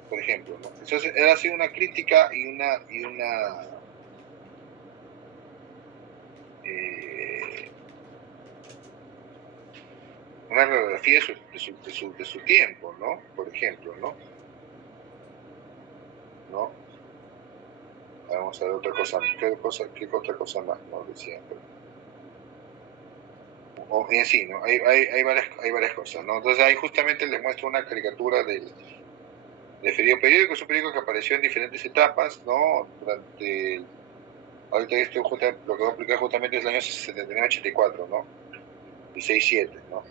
Por ejemplo, ¿no? Entonces, él hace una crítica y una una radiografía de su tiempo, ¿no? Por ejemplo, ¿no? ¿No? Vamos a ver otra cosa, ¿qué otra cosa más? No decía, pero... en sí, ¿no? Hay varias cosas, ¿no? Entonces ahí justamente les muestro una caricatura del Ferido Periódico. Es un periódico que apareció en diferentes etapas, ¿no? Durante... Ahorita esto, lo que voy a explicar justamente es el año 79-84, ¿no? Y 6-7, ¿no?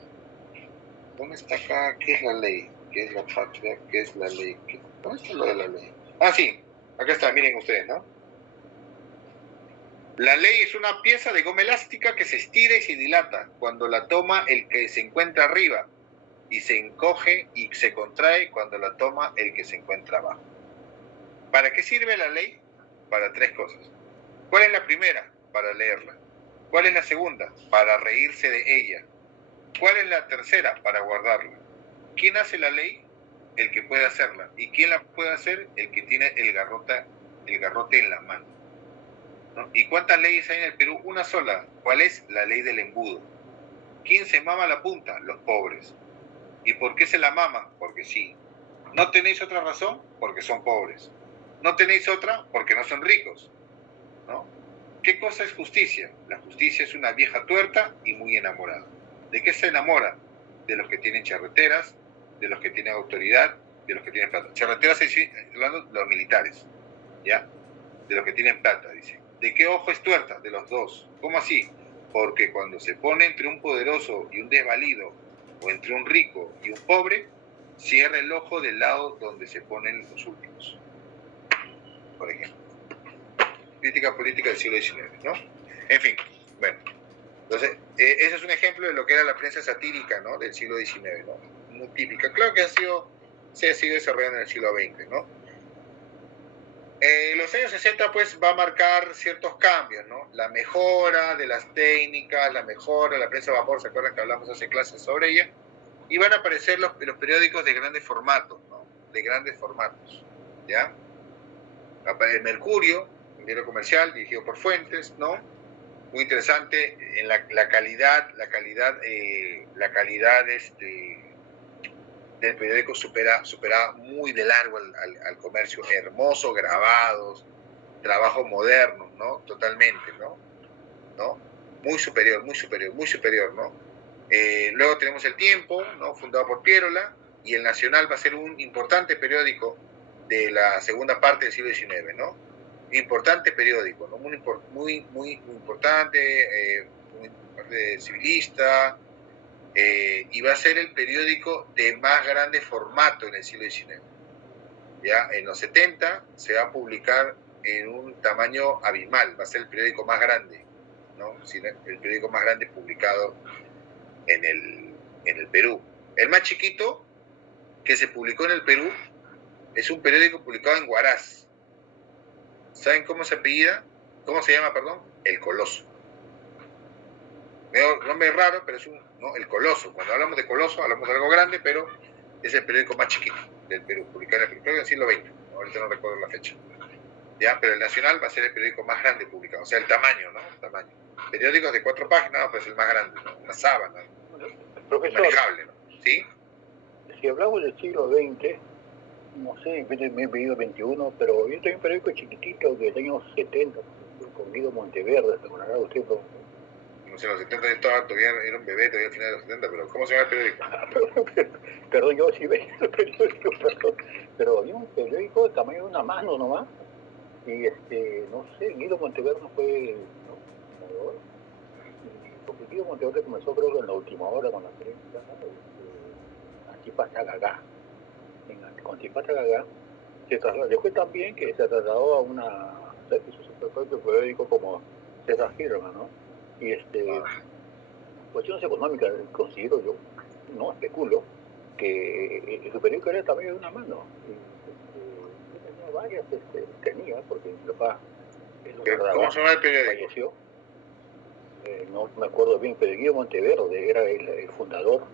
¿Dónde está acá? ¿Qué es la ley? ¿Qué es la patria? ¿Qué es la ley? ¿Dónde está lo de la ley? Ah, sí, acá está, miren ustedes, ¿no? La ley es una pieza de goma elástica que se estira y se dilata cuando la toma el que se encuentra arriba y se encoge y se contrae cuando la toma el que se encuentra abajo. ¿Para qué sirve la ley? Para tres cosas. ¿Cuál es la primera? Para leerla. ¿Cuál es la segunda? Para reírse de ella. ¿Cuál es la tercera? Para guardarla. ¿Quién hace la ley? El que puede hacerla. ¿Y quién la puede hacer? El que tiene el garrote en la mano, ¿no? ¿Y cuántas leyes hay en el Perú? Una sola. ¿Cuál es? La ley del embudo. ¿Quién se mama la punta? Los pobres. ¿Y por qué se la maman? Porque sí. ¿No tenéis otra razón? Porque son pobres. ¿No tenéis otra? Porque no son ricos, ¿no? ¿Qué cosa es justicia? La justicia es una vieja tuerta y muy enamorada. ¿De qué se enamora? De los que tienen charreteras, de los que tienen autoridad, de los que tienen plata. Charreteras, hablando de los militares, ¿ya? De los que tienen plata, dice. ¿De qué ojo es tuerta? De los dos. ¿Cómo así? Porque cuando se pone entre un poderoso y un desvalido, o entre un rico y un pobre, cierra el ojo del lado donde se ponen los últimos. Por ejemplo. Crítica política del siglo XIX, ¿no? En fin, bueno. Entonces, ese es un ejemplo de lo que era la prensa satírica, ¿no? Del siglo XIX, ¿no? Muy típica. Claro que se ha sido desarrollando en el siglo XX, ¿no? Los años 60 pues va a marcar ciertos cambios, ¿no? La mejora de las técnicas, la mejora de la prensa a vapor, ¿se acuerdan que hablamos hace clases sobre ella? Y van a aparecer los periódicos de grandes formatos, ¿no? De grandes formatos, ¿ya? El Mercurio, un diario comercial dirigido por Fuentes, ¿no? Muy interesante en la calidad del periódico supera muy de largo al comercio. Hermoso, grabados, trabajo moderno, ¿no? Totalmente, ¿no? Muy superior, ¿no? Luego tenemos El Tiempo, ¿no? Fundado por Piérola, y El Nacional va a ser un importante periódico de la segunda parte del siglo XIX, ¿no? Importante periódico, ¿no? Muy importante, muy civilista, y va a ser el periódico de más grande formato en el siglo XIX. Ya en los 70 se va a publicar en un tamaño abismal, va a ser el periódico más grande, ¿no? El periódico más grande publicado en el Perú. El más chiquito que se publicó en el Perú es un periódico publicado en Huaraz. ¿Saben cómo se apellida? ¿Cómo se llama, perdón? El Coloso. Nombre raro, pero es ¿no? El Coloso. Cuando hablamos de Coloso, hablamos de algo grande, pero es el periódico más chiquito del Perú, publicado en el siglo XX. Ahorita no recuerdo la fecha. ¿Ya? Pero el Nacional va a ser el periódico más grande publicado. O sea, el tamaño, ¿no? El tamaño. Periódicos de 4 páginas, pues el más grande, ¿no? Una sábana. Profesor, manejable, ¿no? ¿Sí? Si hablamos del siglo XX, no sé, me he pedido 21, pero yo tengo un periódico chiquitito del año 70, con Guido Monteverde, ¿se acordará usted? No sé, en los 70 yo todavía era un bebé, todavía al final de los 70, pero ¿cómo se llama el periódico? Perdón, yo sí veía el periódico, pero había un periódico del tamaño de una mano nomás, y no sé, Guido Monteverde fue, ¿no? Porque Guido Monteverde comenzó creo que en la última hora con la prensa, Antipata Gagá. Con Antipata Gagá se trasladó, después también que se trasladó a su propio periódico como César Firma, ¿no? Y cuestiones económicas, considero yo, no especulo, que su periódico era el tamaño de una mano. Y tenía varias, porque mi papá, ¿cómo se llama el periódico? Falleció. No me acuerdo bien, pero Guido Monteverde era el fundador,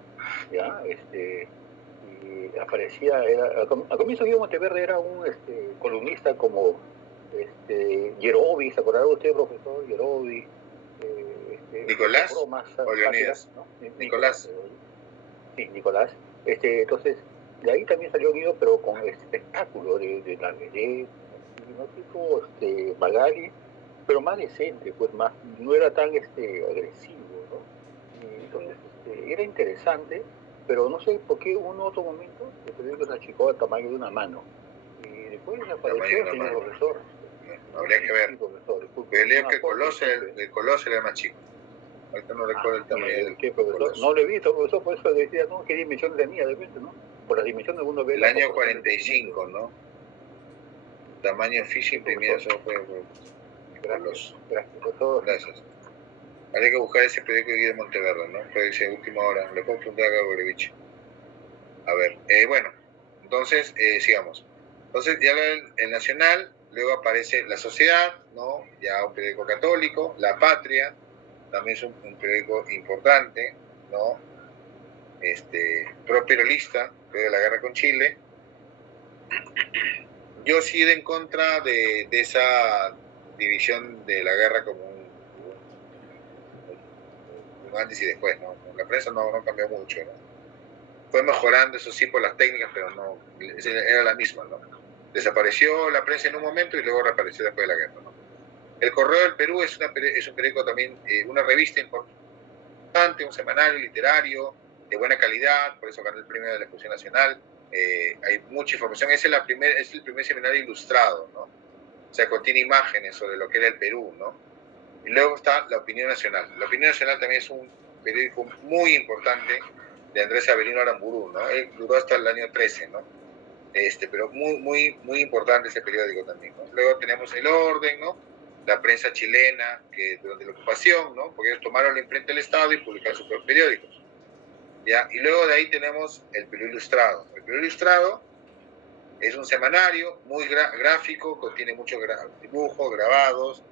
¿ya? Y aparecía, al comienzo Guido Monteverde era un columnista como Yerobi, ¿se acordará usted, profesor? Yerobi. Nicolás bromas, o Leonidas, ¿no? Nicolás. Sí, Nicolás. Entonces, de ahí también salió unido, pero con el espectáculo de la vedette, ¿no? Tipo Magali, pero más decente, pues más, no era tan agresivo, ¿no? Y entonces era interesante, pero no sé por qué un otro momento el periódico se achicó al tamaño de una mano. Y después apareció el señor profesor. Habría que ver. Profesor, Pero leo que el Colosio era más chico. Ahorita no recuerdo el tamaño del ¿qué profesor? No lo he visto, profesor, por eso decía, ¿no? ¿Qué dimensiones tenía de repente, no? Por las dimensiones uno ve... El año 45, ¿no? Tamaño físico imprimido solo fue Gracias, profesor. Gracias. Habría que buscar ese periódico de Guillermo Monteverde, ¿no? Fue ese última hora. Le puedo preguntar a Gaborevich. A ver, bueno, entonces, sigamos. Entonces, ya el Nacional, luego aparece La Sociedad, ¿no? Ya un periódico católico, La Patria, también es un periódico importante, ¿no? Pro-peronista, de la guerra con Chile. Yo sí en contra de esa división de la guerra como un antes y después, ¿no? La prensa no cambió mucho, ¿no? Fue mejorando, eso sí, por las técnicas, pero no, era la misma, ¿no? Desapareció la prensa en un momento y luego reapareció después de la guerra, ¿no? El Correo del Perú es un periódico también, una revista importante, un semanario literario de buena calidad, por eso ganó el premio de la Exposición Nacional. Hay mucha información, es el primer semanario ilustrado, ¿no? O sea, contiene imágenes sobre lo que era el Perú, ¿no? Y luego está La Opinión Nacional. La Opinión Nacional también es un periódico muy importante de Andrés Avelino Aramburu, ¿no? Él duró hasta el año 13, ¿no? Pero muy importante ese periódico también, ¿no? Luego tenemos El Orden, ¿no? La prensa chilena, que durante la ocupación, ¿no? Porque ellos tomaron la imprenta del Estado y publicaron sus propios periódicos, ¿ya? Y luego de ahí tenemos El Perú Ilustrado. El Perú Ilustrado es un semanario muy gráfico, contiene muchos dibujos, grabados.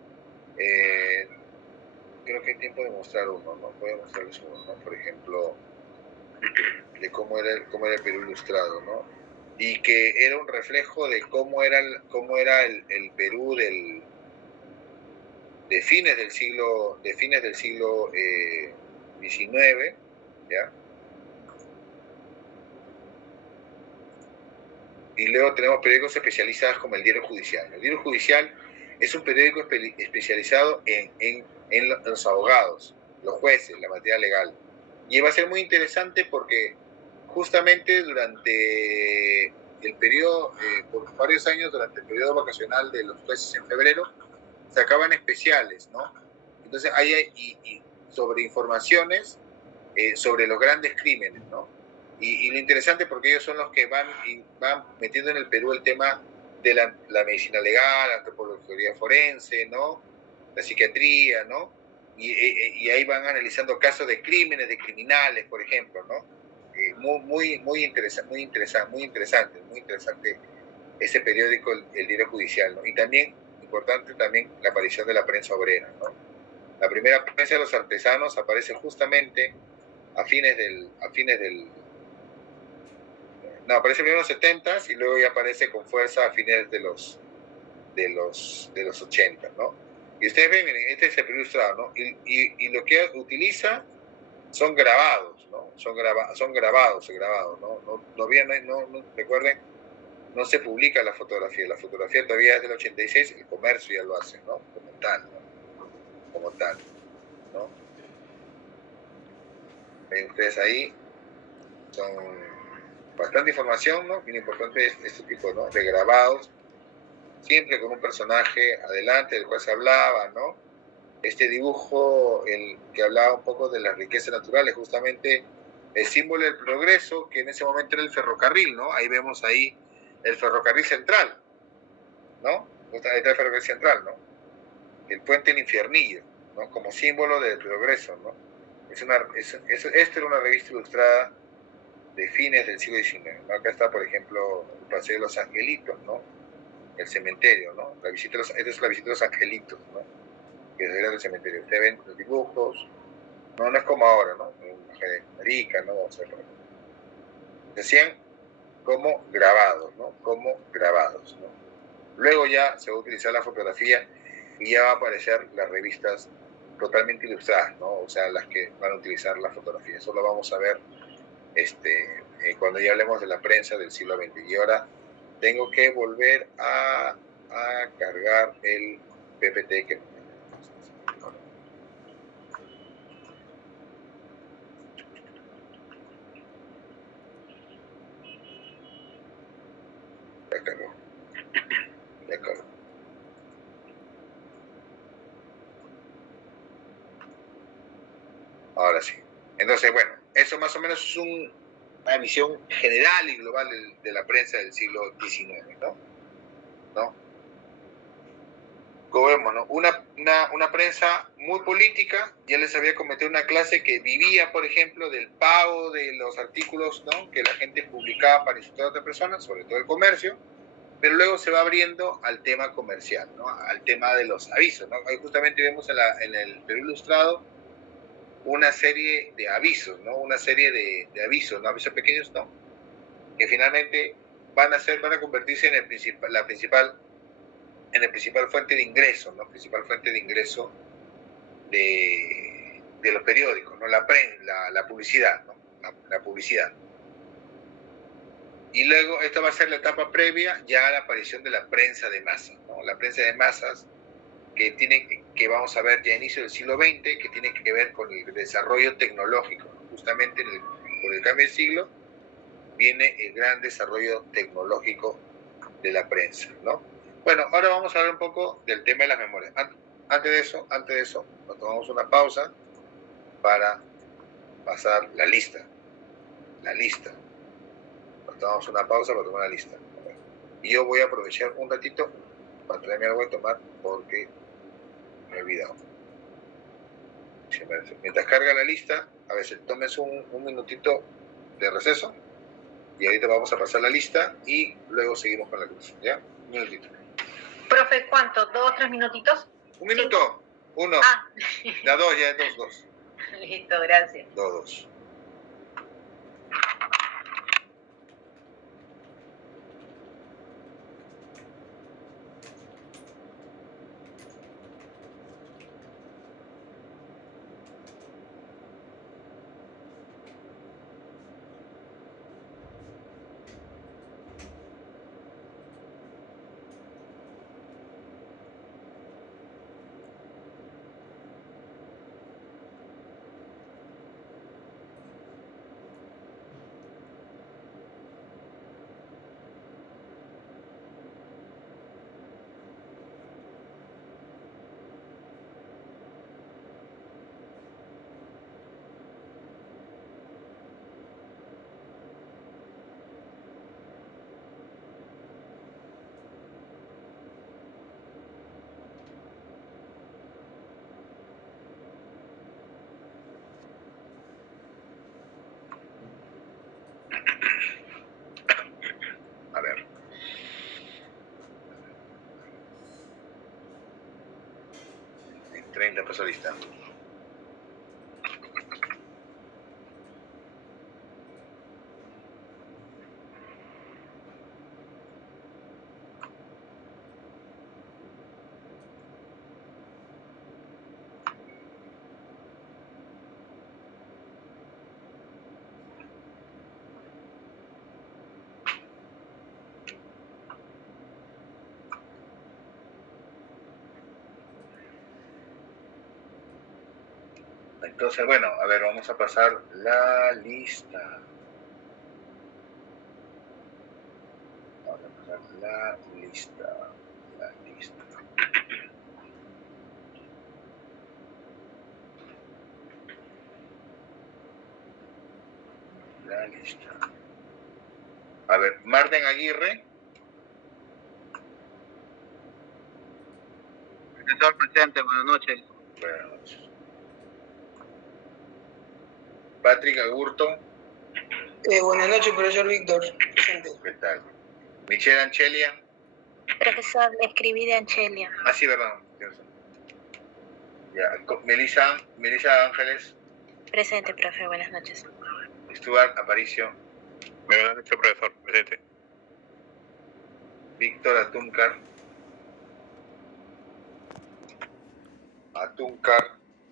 Creo que hay tiempo de mostrar uno, ¿no? Voy a mostrarles uno, ¿no? Por ejemplo, de cómo era el Perú Ilustrado, ¿no? Y que era un reflejo de cómo era el Perú de fines del siglo XIX, ¿ya? Y luego tenemos periódicos especializados como el Diario Judicial. El Diario Judicial es un periódico especializado en los abogados, los jueces, la materia legal. Y va a ser muy interesante porque justamente durante el periodo, por varios años, durante el periodo vacacional de los jueces en febrero, sacaban especiales, ¿no? Entonces hay sobre informaciones sobre los grandes crímenes, ¿no? Y lo interesante porque ellos son los que van metiendo en el Perú el tema de la medicina legal, la antropología forense, ¿no? La psiquiatría, ¿no? Y ahí van analizando casos de crímenes, de criminales, por ejemplo, ¿no? Muy interesante ese periódico, el Diario Judicial, ¿no? Y también, importante también, la aparición de la prensa obrera, ¿no? La primera prensa de los artesanos aparece justamente aparece primero en los 70s y luego ya aparece con fuerza a fines de los 80, ¿no? Y ustedes ven, miren, este es el Perú Ilustrado, ¿no? Y lo que utiliza son grabados, ¿no? Son grabados, ¿no? Recuerden, no se publica la fotografía todavía es del 86, el comercio ya lo hace, ¿no? Como tal, ¿no? Ven ustedes ahí, son bastante información, ¿no? Bien importante este tipo, ¿no? De grabados, siempre con un personaje adelante del cual se hablaba, ¿no? Este dibujo, el que hablaba un poco de las riquezas naturales, justamente el símbolo del progreso, que en ese momento era el ferrocarril, ¿no? Ahí vemos ahí el ferrocarril central, ¿no? Ahí está el ferrocarril central, ¿no? El puente en Infiernillo, ¿no? Como símbolo del progreso, ¿no? Esta era una revista ilustrada de fines del siglo XIX, ¿no? Acá está, por ejemplo, el Paseo de los Angelitos, ¿no? El cementerio, ¿no? Esta es la visita de los Angelitos, ¿no? Que era del cementerio. Ustedes ven los dibujos, no es como ahora, ¿no? Marica, ¿no? O sea, decían como grabados, ¿no? Luego ya se va a utilizar la fotografía y ya va a aparecer las revistas totalmente ilustradas, ¿no? O sea, las que van a utilizar la fotografía. Eso lo vamos a ver cuando ya hablemos de la prensa del siglo XX. Y ahora tengo que volver a cargar el PPT que ya cargó. Ya cargó. Ahora sí. Entonces, bueno, eso más o menos es una visión general y global de la prensa del siglo XIX, ¿no? Como vemos, ¿no? Una prensa muy política. Ya les había comentado una clase que vivía, por ejemplo, del pago de los artículos, ¿no?, que la gente publicaba para insultar a otras personas, sobre todo el comercio, pero luego se va abriendo al tema comercial, ¿no?, al tema de los avisos, ¿no? Ahí justamente vemos en el Perú Ilustrado una serie de avisos, ¿no? Una serie de avisos, ¿no? Avisos pequeños, ¿no?, que finalmente van a convertirse en la principal fuente de ingreso, ¿no? Principal fuente de ingreso de los periódicos, ¿no? La publicidad, ¿no? La publicidad. Y luego, esta va a ser la etapa previa ya a la aparición de la prensa de masas, ¿no? La prensa de masas que vamos a ver ya a inicio del siglo XX, que tiene que ver con el desarrollo tecnológico, ¿no? Justamente por el cambio de siglo viene el gran desarrollo tecnológico de la prensa, ¿no? Bueno, ahora vamos a hablar un poco del tema de las memorias. Antes de eso, nos tomamos una pausa para pasar la lista. Nos tomamos una pausa para tomar la lista. Y yo voy a aprovechar un ratito para traerme algo de tomar porque me he olvidado. Mientras carga la lista, a veces tomes un minutito de receso y ahorita vamos a pasar la lista y luego seguimos con la cruz, ¿ya? Un minutito. Profe, ¿cuánto? ¿2 o 3 minutitos? Un minuto. 1. Ya 2, ya 2. Listo, gracias. 2. A ver. En 30 pasó lista. Entonces, bueno, a ver, vamos a pasar la lista. Vamos a pasar la lista. A ver, Marten Aguirre. Profesor presente, buenas noches. Buenas noches. Patrick Agurto. Buenas noches, profesor Víctor. Presente. ¿Qué tal? Michelle Anchelia. Profesor, le escribí de Anchelia. Ah, sí, verdad. Ya. Melissa Ángeles. Presente, profe, buenas noches. Stuart Aparicio. Buenas noches, profesor. Presente. Víctor Atúncar.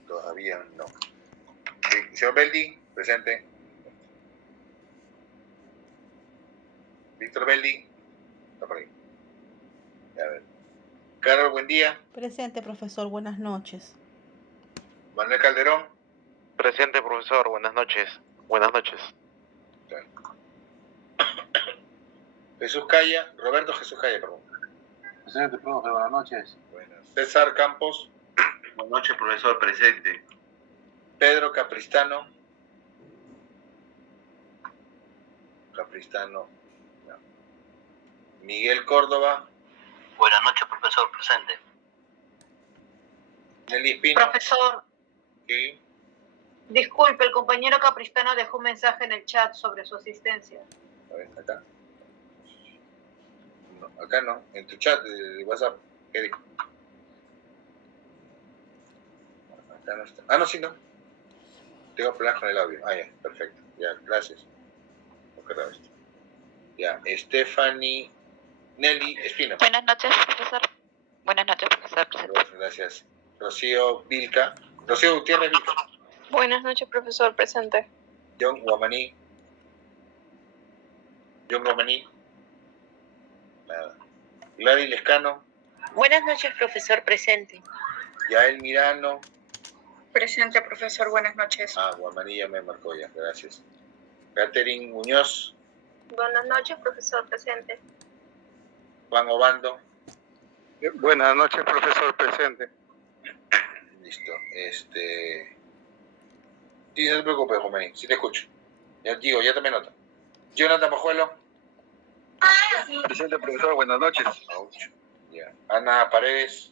Todavía no. Señor Beldi, presente. Víctor Beldi. Está por ahí. A ver. Carol, buen día. Presente, profesor. Buenas noches. Manuel Calderón. Presente, profesor. Buenas noches. Buenas noches. Jesús Calla. Roberto Jesús Calla, perdón. Presente, profe. Buenas noches. Buenas. César Campos. Buenas noches, profesor. Presente. Pedro Capristano. No. Miguel Córdoba. Buenas noches, profesor. Presente. Nelly Espino. Profesor, Sí. disculpe, el compañero Capristano dejó un mensaje en el chat sobre su asistencia. A ver, acá. No, acá no, en tu chat de WhatsApp. ¿Qué dijo? Acá no está. Ah, no, sí, no. Tengo problemas con el audio. Ah, ya, perfecto. Ya, gracias. ¿Qué tal esto? Ya, Stephanie Nelly Espino. Buenas noches, profesor. Buenas noches, profesor. Presente. Gracias. Rocío Vilca. Rocío Gutiérrez Vilca. Buenas noches, profesor. Presente. John Guamaní. Nada. Gladys Lescano. Buenas noches, profesor. Presente. Yael Mirano. Presente, profesor. Buenas noches. Ah, Guamaní ya me marcó ya. Gracias. Catherine Muñoz. Buenas noches, profesor. Presente. Juan Obando. Buenas noches, profesor. Presente. Listo. Sí, no te preocupes, Guamaní. Sí te escucho. Ya digo, ya tomé nota. Jonathan Pajuelo. Presente, profesor. Buenas noches. Ouch. Ya. Ana Paredes.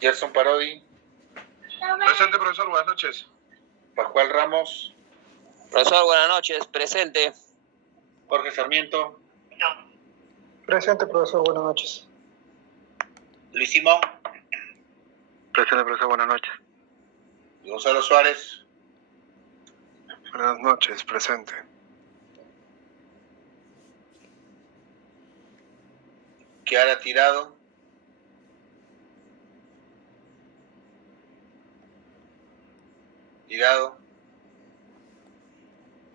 Gerson Parodi. Presente, profesor. Buenas noches. Pascual Ramos. Profesor, buenas noches. Presente. Jorge Sarmiento. Presente, profesor. Buenas noches. Luis Simón. Presente, profesor. Buenas noches. Gonzalo Suárez. Buenas noches. Presente. Kiara Tirado.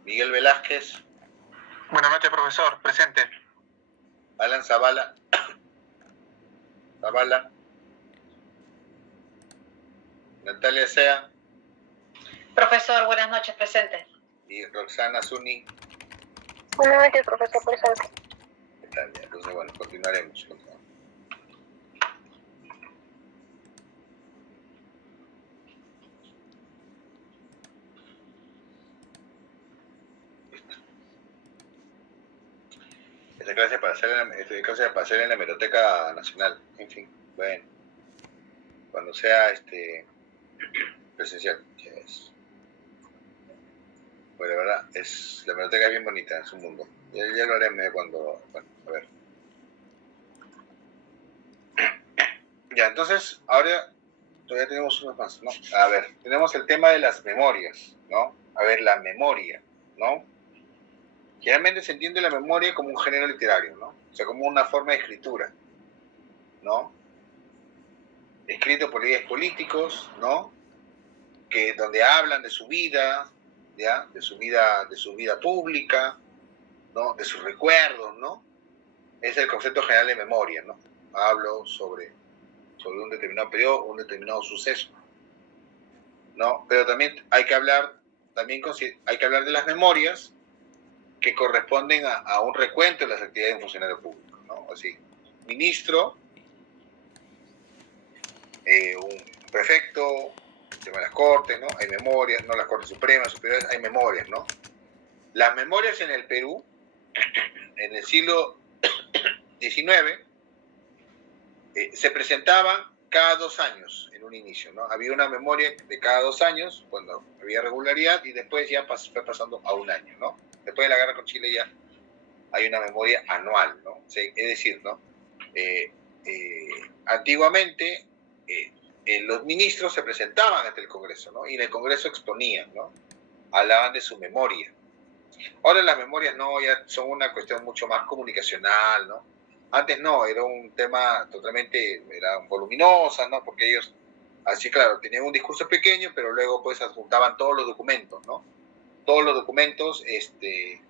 Miguel Velázquez. Buenas noches, profesor. Presente. Alan Zavala. Natalia Sea. Profesor, buenas noches, presente. Y Roxana Zuni. Buenas noches, profesor. Presente. Entonces, bueno, continuaremos. Esta clase para hacer en la Hemeroteca Nacional. En fin, bueno. Cuando sea presencial. Yes. Bueno, la verdad, la Hemeroteca es bien bonita, es un mundo. Ya lo haré cuando... Bueno, a ver. Ya, entonces, ahora todavía tenemos unos más, ¿no? A ver, tenemos el tema de las memorias, ¿no? A ver, la memoria, ¿no? Generalmente se entiende la memoria como un género literario, ¿no? O sea, como una forma de escritura, ¿no? Escrito por líderes políticos, ¿no? Donde hablan de su vida, ¿ya? De su vida pública, ¿no? De sus recuerdos, ¿no? Es el concepto general de memoria, ¿no? Hablo sobre un determinado periodo, un determinado suceso, ¿no? Pero también hay que hablar de las memorias que corresponden a un recuento de las actividades de un funcionario público, ¿no? Así, ministro, un prefecto, el tema de las cortes, ¿no? Hay memorias, ¿no? Las cortes supremas, superiores, hay memorias, ¿no? Las memorias en el Perú, en el siglo XIX, se presentaban cada 2 años en un inicio, ¿no? Había una memoria de cada 2 años, cuando había regularidad, y después ya fue pasando a 1 año, ¿no? Después de la guerra con Chile ya hay una memoria anual, ¿no? O sea, es decir, ¿no? Antiguamente los ministros se presentaban ante el Congreso, ¿no? Y en el Congreso exponían, ¿no? Hablaban de su memoria. Ahora las memorias no, ya son una cuestión mucho más comunicacional, ¿no? Antes no, era un tema totalmente, eran voluminosas, ¿no? Porque ellos Así, claro, tenían un discurso pequeño, pero luego pues adjuntaban todos los documentos, ¿no? Todos los documentos del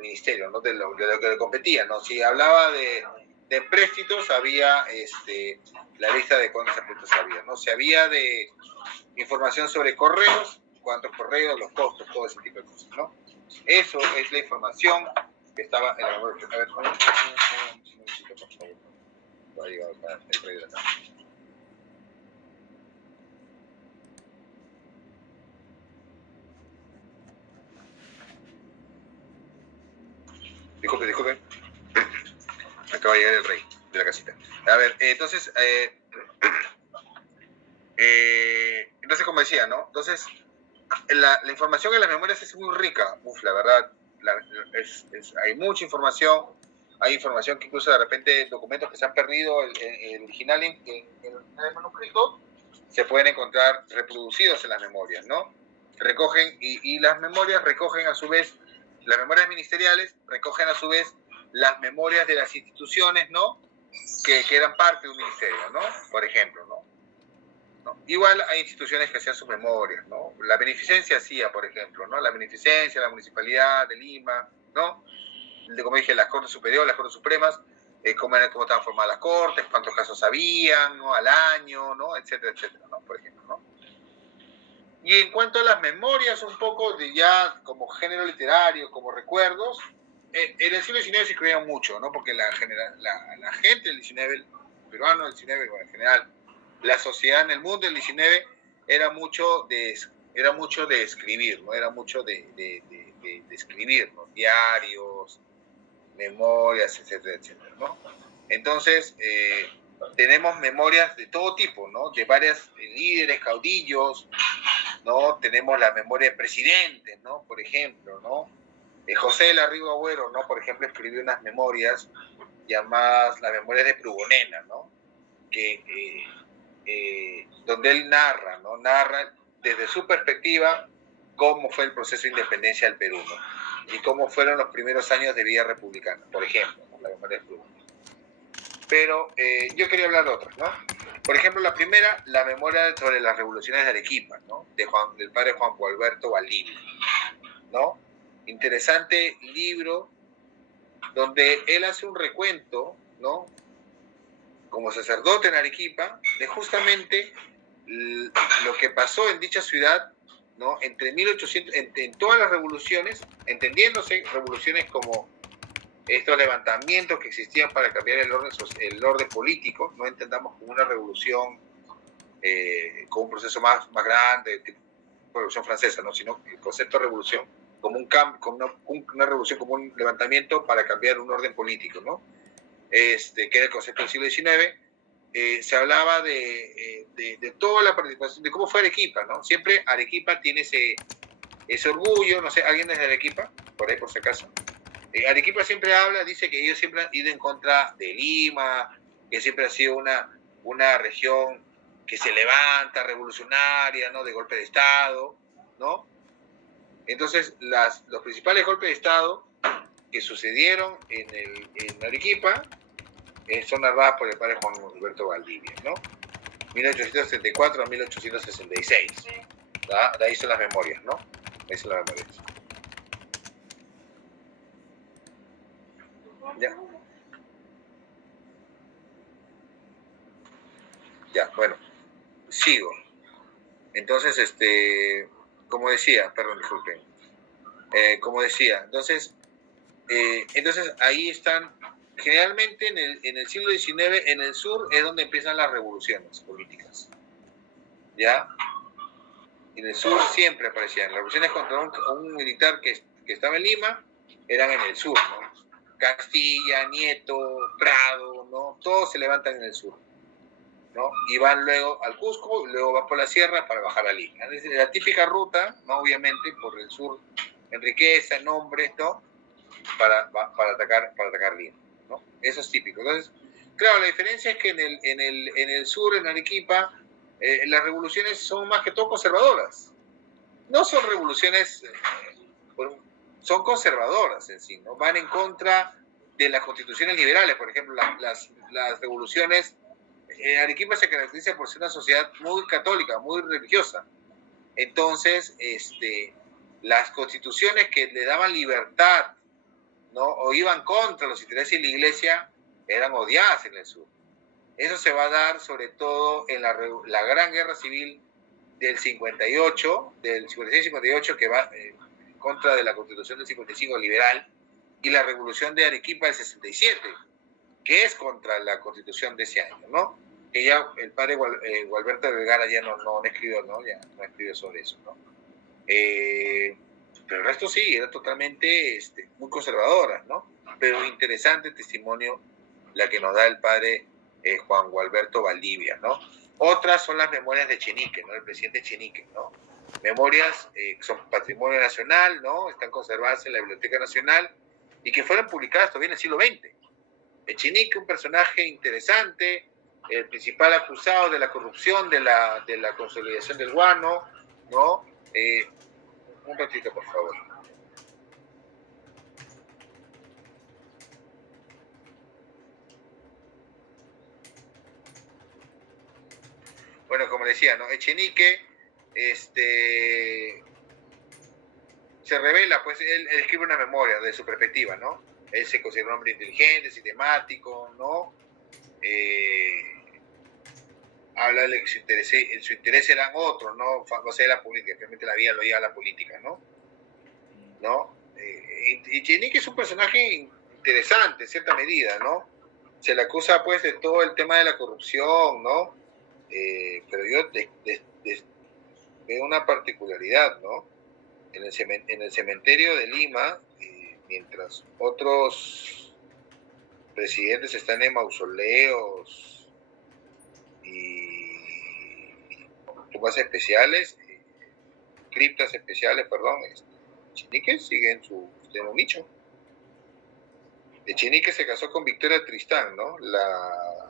ministerio, ¿no? De lo que le competía, ¿no? Si hablaba de empréstitos, había la lista de cuántos empréstitos había, ¿no? Si había de información sobre correos, cuántos correos, los costos, todo ese tipo de cosas, ¿no? Eso es la información que estaba en la memoria. A ver, un momentito, por favor. Va a llegar acá, el rey de acá. Disculpe. Acaba de llegar el rey de la casita. A ver, entonces, como decía, ¿no? Entonces, la información en las memorias es muy rica. La verdad, hay mucha información. Hay información que incluso de repente documentos que se han perdido, el original en el manuscrito, se pueden encontrar reproducidos en las memorias, ¿no? Recogen, y las memorias recogen a su vez, las memorias ministeriales recogen a su vez las memorias de las instituciones, ¿no? Que eran parte de un ministerio, ¿no? Por ejemplo, ¿no? Igual hay instituciones que hacían sus memorias, ¿no? La beneficencia hacía, por ejemplo, ¿no? La beneficencia, la municipalidad de Lima, ¿no? Como dije, las Cortes Superiores, las Cortes Supremas, cómo estaban formadas las Cortes, cuántos casos habían, ¿no? Al año, ¿no? Etcétera, ¿no? Por ejemplo, ¿no? Y en cuanto a las memorias, un poco de ya como género literario, como recuerdos, en el siglo XIX se escribían mucho, ¿no? Porque la gente del XIX, el peruano del XIX, bueno, en general, la sociedad en el mundo del XIX era mucho de escribir, ¿no? Era mucho de escribir, ¿no? Diarios, memorias, etcétera, ¿no? Entonces, tenemos memorias de todo tipo, ¿no? De varios líderes, caudillos, ¿no? Tenemos la memoria de presidentes, ¿no? Por ejemplo, ¿no? José de la Riva Agüero, ¿no? Por ejemplo, escribió unas memorias llamadas las memorias de Prubonena, ¿no? Donde él narra, ¿no? Narra desde su perspectiva cómo fue el proceso de independencia del Perú, ¿no? Y cómo fueron los primeros años de vida republicana, por ejemplo, ¿no? La memoria de Prubonena. Pero yo quería hablar de otras, ¿no? Por ejemplo, la primera, la memoria sobre las revoluciones de Arequipa, ¿no? Del padre Juan Gualberto Valdivia, ¿no? Interesante libro donde él hace un recuento, ¿no? Como sacerdote en Arequipa, de justamente lo que pasó en dicha ciudad, ¿no? Entre 1800, en todas las revoluciones, entendiéndose revoluciones como estos levantamientos que existían para cambiar el orden político, no entendamos como una revolución, como un proceso más grande, tipo revolución francesa, ¿no? Sino el concepto de revolución como un cambio, como una revolución, como un levantamiento para cambiar un orden político, ¿no? Que era el concepto del siglo XIX. Se hablaba de toda la participación, de cómo fue Arequipa, ¿no? Siempre Arequipa tiene ese orgullo, no sé, ¿alguien desde Arequipa? Por ahí, por si acaso. Arequipa siempre dice que ellos siempre han ido en contra de Lima, que siempre ha sido una región que se levanta, revolucionaria, ¿no? De golpe de Estado, ¿no? Entonces, los principales golpes de Estado que sucedieron en Arequipa son narradas por el padre Juan Gualberto Valdivia, ¿no? 1874 a 1866. De ahí son las memorias, ¿no? Ahí son las memorias. Ya, bueno, sigo. Entonces, como decía, perdón, disculpen. Como decía, entonces ahí están, generalmente en el siglo XIX, en el sur es donde empiezan las revoluciones políticas, ¿ya? En el sur siempre aparecían las revoluciones contra un militar que estaba en Lima, eran en el sur, ¿no? Castilla, Nieto, Prado, ¿no? Todos se levantan en el sur, ¿no? Y van luego al Cusco, y luego van por la sierra para bajar a Lima. Es decir, la típica ruta, ¿no? Obviamente, por el sur, en riqueza, en hombres, ¿no? Para atacar Lima, ¿no? Eso es típico. Entonces, claro, la diferencia es que en el sur, en Arequipa, las revoluciones son más que todo conservadoras. No son revoluciones, son conservadoras en sí, ¿no? Van en contra de las constituciones liberales. Por ejemplo, las revoluciones Arequipa se caracteriza por ser una sociedad muy católica, muy religiosa. Entonces, las constituciones que le daban libertad, ¿no? O iban contra los intereses de la iglesia, eran odiadas en el sur. Eso se va a dar sobre todo en la gran guerra civil del 58, del 56-58, que va en contra de la constitución del 55 liberal, y la revolución de Arequipa del 67, que es contra la constitución de ese año, ¿no? Que ya el padre Gualberto Vergara ya no escribió, ¿no? Ya no escribió sobre eso, ¿no? Pero el resto sí, era totalmente muy conservadora, ¿no? Pero interesante testimonio la que nos da el padre Juan Gualberto Valdivia, ¿no? Otras son las memorias de Echenique, ¿no? El presidente Echenique, ¿no? Memorias que son patrimonio nacional, ¿no? Están conservadas en la Biblioteca Nacional y que fueron publicadas todavía en el siglo XX. Echenique, un personaje interesante, el principal acusado de la corrupción, de la consolidación del guano, ¿no? Un ratito, por favor. Bueno, como decía, ¿no? Echenique, se revela, pues él escribe una memoria de su perspectiva, ¿no? Él se considera un hombre inteligente, sistemático, ¿no? Habla de que su interés eran otros, ¿no? No sé, la política, realmente la vida lo lleva a la política, ¿no? Y Echenique es un personaje interesante en cierta medida, ¿no? Se le acusa, pues, de todo el tema de la corrupción, ¿no? Pero yo veo una particularidad, ¿no? En el cementerio de Lima, mientras otros presidentes están en mausoleos y tumbas especiales, criptas especiales, perdón, Echenique sigue en un nicho. Echenique se casó con Victoria Tristán, ¿no? La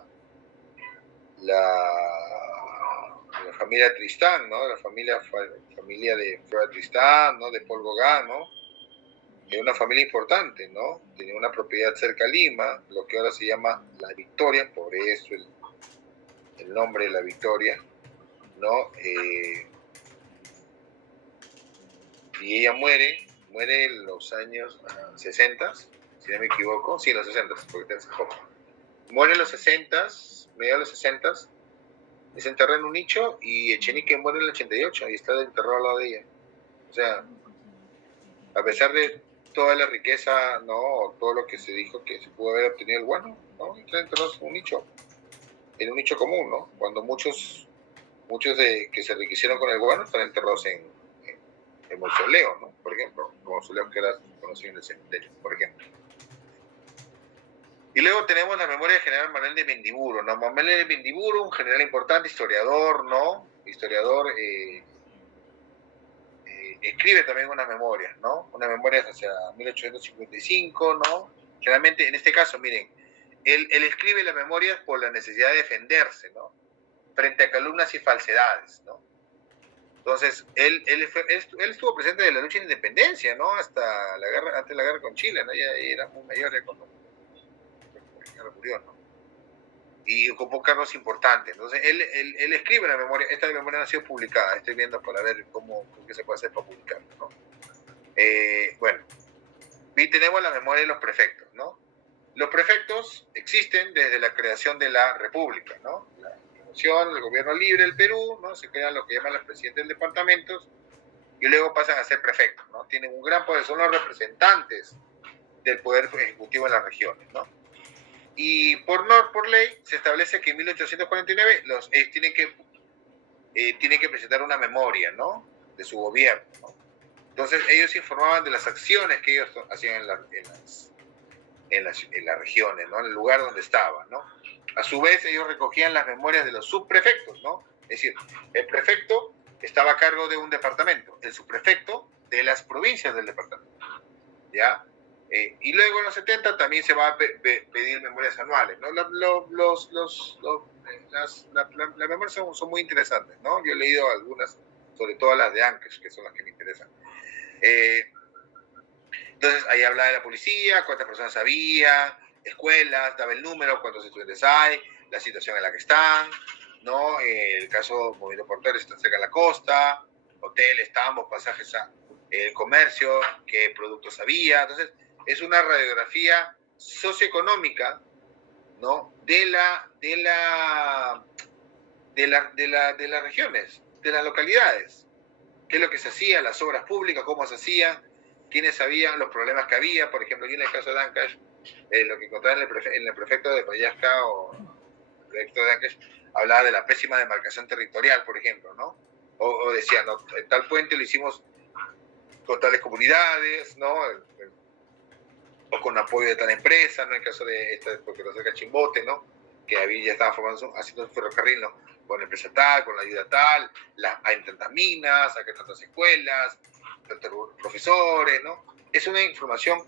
familia Tristán, ¿no? La familia de Flora Tristán, ¿no? De Paul Gauguin, ¿no? Era una familia importante, ¿no? Tenía una propiedad cerca a Lima, lo que ahora se llama La Victoria, por eso el nombre de La Victoria, ¿no? Y ella muere en los años 60, si no me equivoco, sí, en los 60, porque tengo poco. Muere en los 60, mediados de los 60, y se enterra en un nicho, y Echenique muere en el 88 y está enterrado al lado de ella. O sea, a pesar de toda la riqueza, ¿no? Todo lo que se dijo que se pudo haber obtenido el guano, ¿no? Está enterrado en un nicho común, ¿no? Cuando muchos de que se enriquecieron con el guano están enterrados en mausoleos, ¿no? Por ejemplo, mausoleos que eran conocidos en el cementerio, por ejemplo. Y luego tenemos la memoria del general Manuel de Mendiburo, ¿no? Manuel de Mendiburo, un general importante, historiador, ¿no? Historiador, escribe también unas memorias, ¿no? Una memoria hacia 1855, ¿no? Generalmente, en este caso, miren, él escribe las memorias por la necesidad de defenderse, ¿no? Frente a calumnias y falsedades, ¿no? Entonces, él estuvo presente de la lucha de independencia, ¿no? Antes de la guerra con Chile, ¿no? Ya era muy mayor cuando murió, ¿no? Y ocupó cargos importantes. Entonces, él escribe la memoria. Esta memoria no ha sido publicada. Estoy viendo para ver qué se puede hacer para publicarla, ¿no? Bueno, y tenemos la memoria de los prefectos, ¿no? Los prefectos existen desde la creación de la República, ¿no? La creación del gobierno libre del Perú, ¿no? Se crean lo que llaman los presidentes de departamentos y luego pasan a ser prefectos, ¿no? Tienen un gran poder, son los representantes del poder ejecutivo en las regiones, ¿no? Y por ley se establece que en 1849 ellos tienen que presentar una memoria, ¿no? De su gobierno, ¿no? Entonces ellos informaban de las acciones que ellos hacían en las regiones, ¿no? En el lugar donde estaban, ¿no? A su vez ellos recogían las memorias de los subprefectos, ¿no? Es decir, el prefecto estaba a cargo de un departamento, el subprefecto de las provincias del departamento, ¿ya? Y luego en los 70 también se va a pedir memorias anuales, ¿no? Las memorias son muy interesantes, ¿no? Yo he leído algunas, sobre todo las de Ancash, que son las que me interesan. Entonces ahí hablaba de la policía, cuántas personas había, escuelas, daba el número, cuántos estudiantes hay, la situación en la que están, ¿no? El caso Movimiento Portuario está cerca de la costa, hoteles, tambos, pasajes a el comercio, qué productos había. Entonces, es una radiografía socioeconómica, ¿no? de las regiones, de las localidades. Qué es lo que se hacía, las obras públicas, cómo se hacían, quiénes sabían, los problemas que había. Por ejemplo, aquí en el caso de Ancash, lo que encontraba en el prefecto de Payasca o el prefecto de Ancash hablaba de la pésima demarcación territorial, por ejemplo, ¿no? O decía, no, tal puente lo hicimos con tales comunidades, ¿no? O con apoyo de tal empresa, ¿no? En el caso de esta, porque lo cerca Chimbote, ¿no? Que ya estaba haciendo un ferrocarril, ¿no? Con la empresa tal, con la ayuda tal, hay tantas minas, hay tantas escuelas, tantos profesores, ¿no? Es una información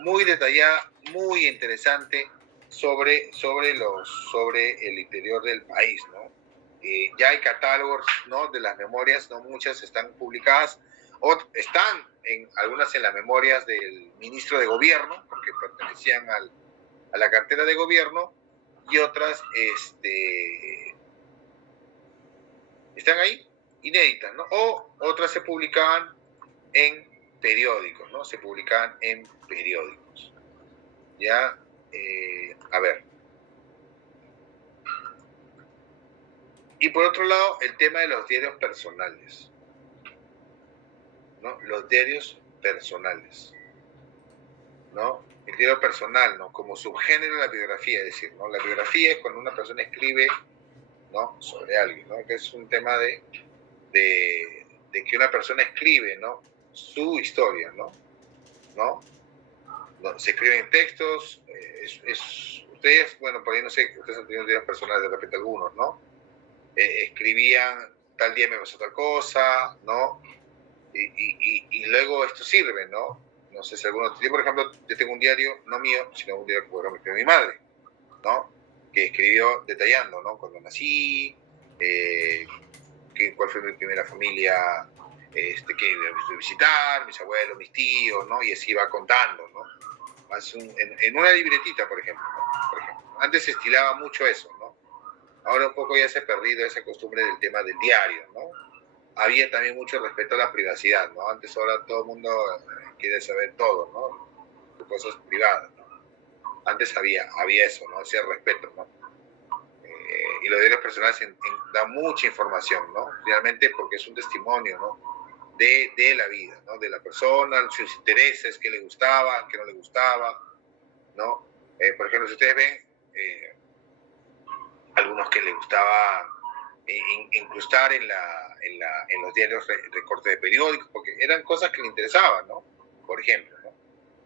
muy detallada, muy interesante sobre el interior del país, ¿no? Ya hay catálogos, ¿no? De las memorias, ¿no? Muchas están publicadas, o están algunas en las memorias del ministro de gobierno, porque pertenecían a la cartera de gobierno, y otras están ahí, inéditas, ¿no? O otras se publicaban en periódicos, ¿no? Se publicaban en periódicos. Ya, a ver. Y por otro lado, el tema de los diarios personales, ¿no? Los diarios personales, ¿no? El diario personal, ¿no? Como subgénero de la biografía, es decir, ¿no? La biografía es cuando una persona escribe, ¿no? Sobre alguien, ¿no? Que es un tema de que una persona escribe, ¿no? Su historia, ¿no? Se escriben textos, ustedes, bueno, por ahí no sé, ustedes han tenido diarios personales de repente algunos, ¿no? Escribían, tal día me pasó tal cosa, ¿no? Y luego esto sirve, ¿no? No sé si alguno... Yo, por ejemplo, yo tengo un diario, no mío, sino un diario que me escribió mi madre, ¿no? Que escribió detallando, ¿no? Cuando nací, cuál fue mi primera familia que iba a visitar, mis abuelos, mis tíos, ¿no? Y así va contando, ¿no? En una libretita, por ejemplo, ¿no? Por ejemplo. Antes se estilaba mucho eso, ¿no? Ahora un poco ya se ha perdido esa costumbre del tema del diario, ¿no? Había también mucho respeto a la privacidad, ¿no? Antes, ahora todo el mundo quiere saber todo, ¿no? De cosas privadas, ¿no? Antes había eso, ¿no? Ese respeto, ¿no? Y los diarios personales dan mucha información, ¿no? Realmente porque es un testimonio, ¿no? De la vida, ¿no? De la persona, sus intereses, qué le gustaba, qué no le gustaba, ¿no? Por ejemplo, si ustedes ven algunos que les gustaba incrustar en los diarios recortes de periódicos, porque eran cosas que le interesaban, ¿no? Por ejemplo, ¿no?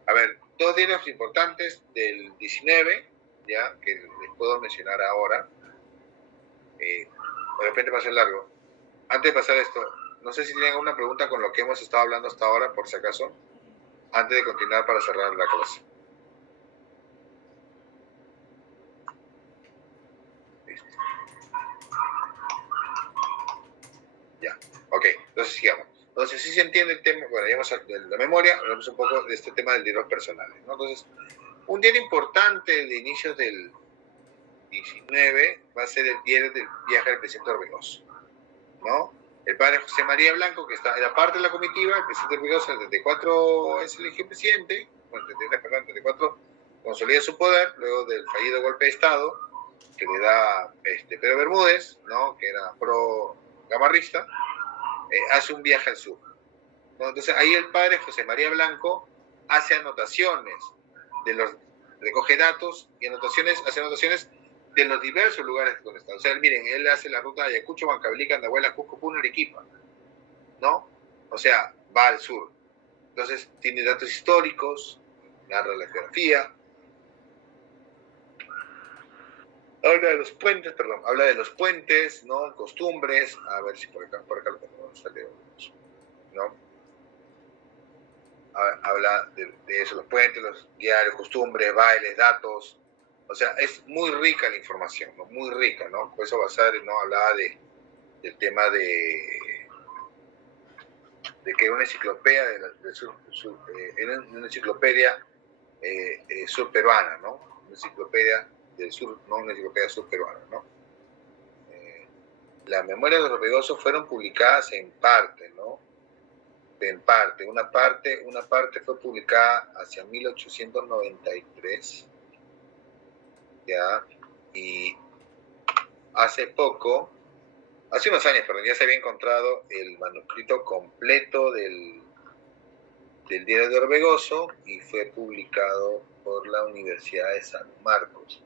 A ver, dos diarios importantes del 19, ya, que les puedo mencionar ahora. De repente pasó el largo. Antes de pasar esto, no sé si tienen alguna pregunta con lo que hemos estado hablando hasta ahora, por si acaso, antes de continuar para cerrar la clase. Listo. Ya, ok, entonces sigamos. Entonces, si se entiende el tema, bueno, ya hemos de la memoria, hablamos un poco de este tema del diario personal, ¿no? Entonces, un diario importante de inicios del 19 va a ser el diario del viaje del presidente Orbegoso, ¿no? El padre José María Blanco, que era parte de la comitiva, el presidente Orbegoso en el 34 es elegido presidente, bueno, en el 34 consolida su poder, luego del fallido golpe de Estado, que le da Pedro Bermúdez, ¿no? Que era pro-gamarrista, hace un viaje al sur, ¿no? Entonces ahí el padre José María Blanco hace anotaciones, recoge datos y hace anotaciones de los diversos lugares donde está. O sea, miren, él hace la ruta de Ayacucho, Huancavelica, Andahuaylas, Cusco, Puno, Arequipa, ¿no? O sea, va al sur. Entonces, tiene datos históricos, narra la geografía, habla de los puentes, ¿no? Costumbres, a ver si por acá lo tenemos, ¿no? Habla de eso, los puentes, los diarios, costumbres, bailes, datos. O sea, es muy rica la información, ¿no? Muy rica, ¿no? Por eso Basar, ¿no? Hablaba del tema de que era una enciclopedia una enciclopedia surperuana, ¿no? Una enciclopedia del sur, ¿no? Una enciclopedia surperuana, ¿no? Las memorias de Orbegoso fueron publicadas en parte, ¿no? En parte. Una parte fue publicada hacia 1893, ¿ya? Y hace unos años, perdón, ya se había encontrado el manuscrito completo del diario de Orbegoso y fue publicado por la Universidad de San Marcos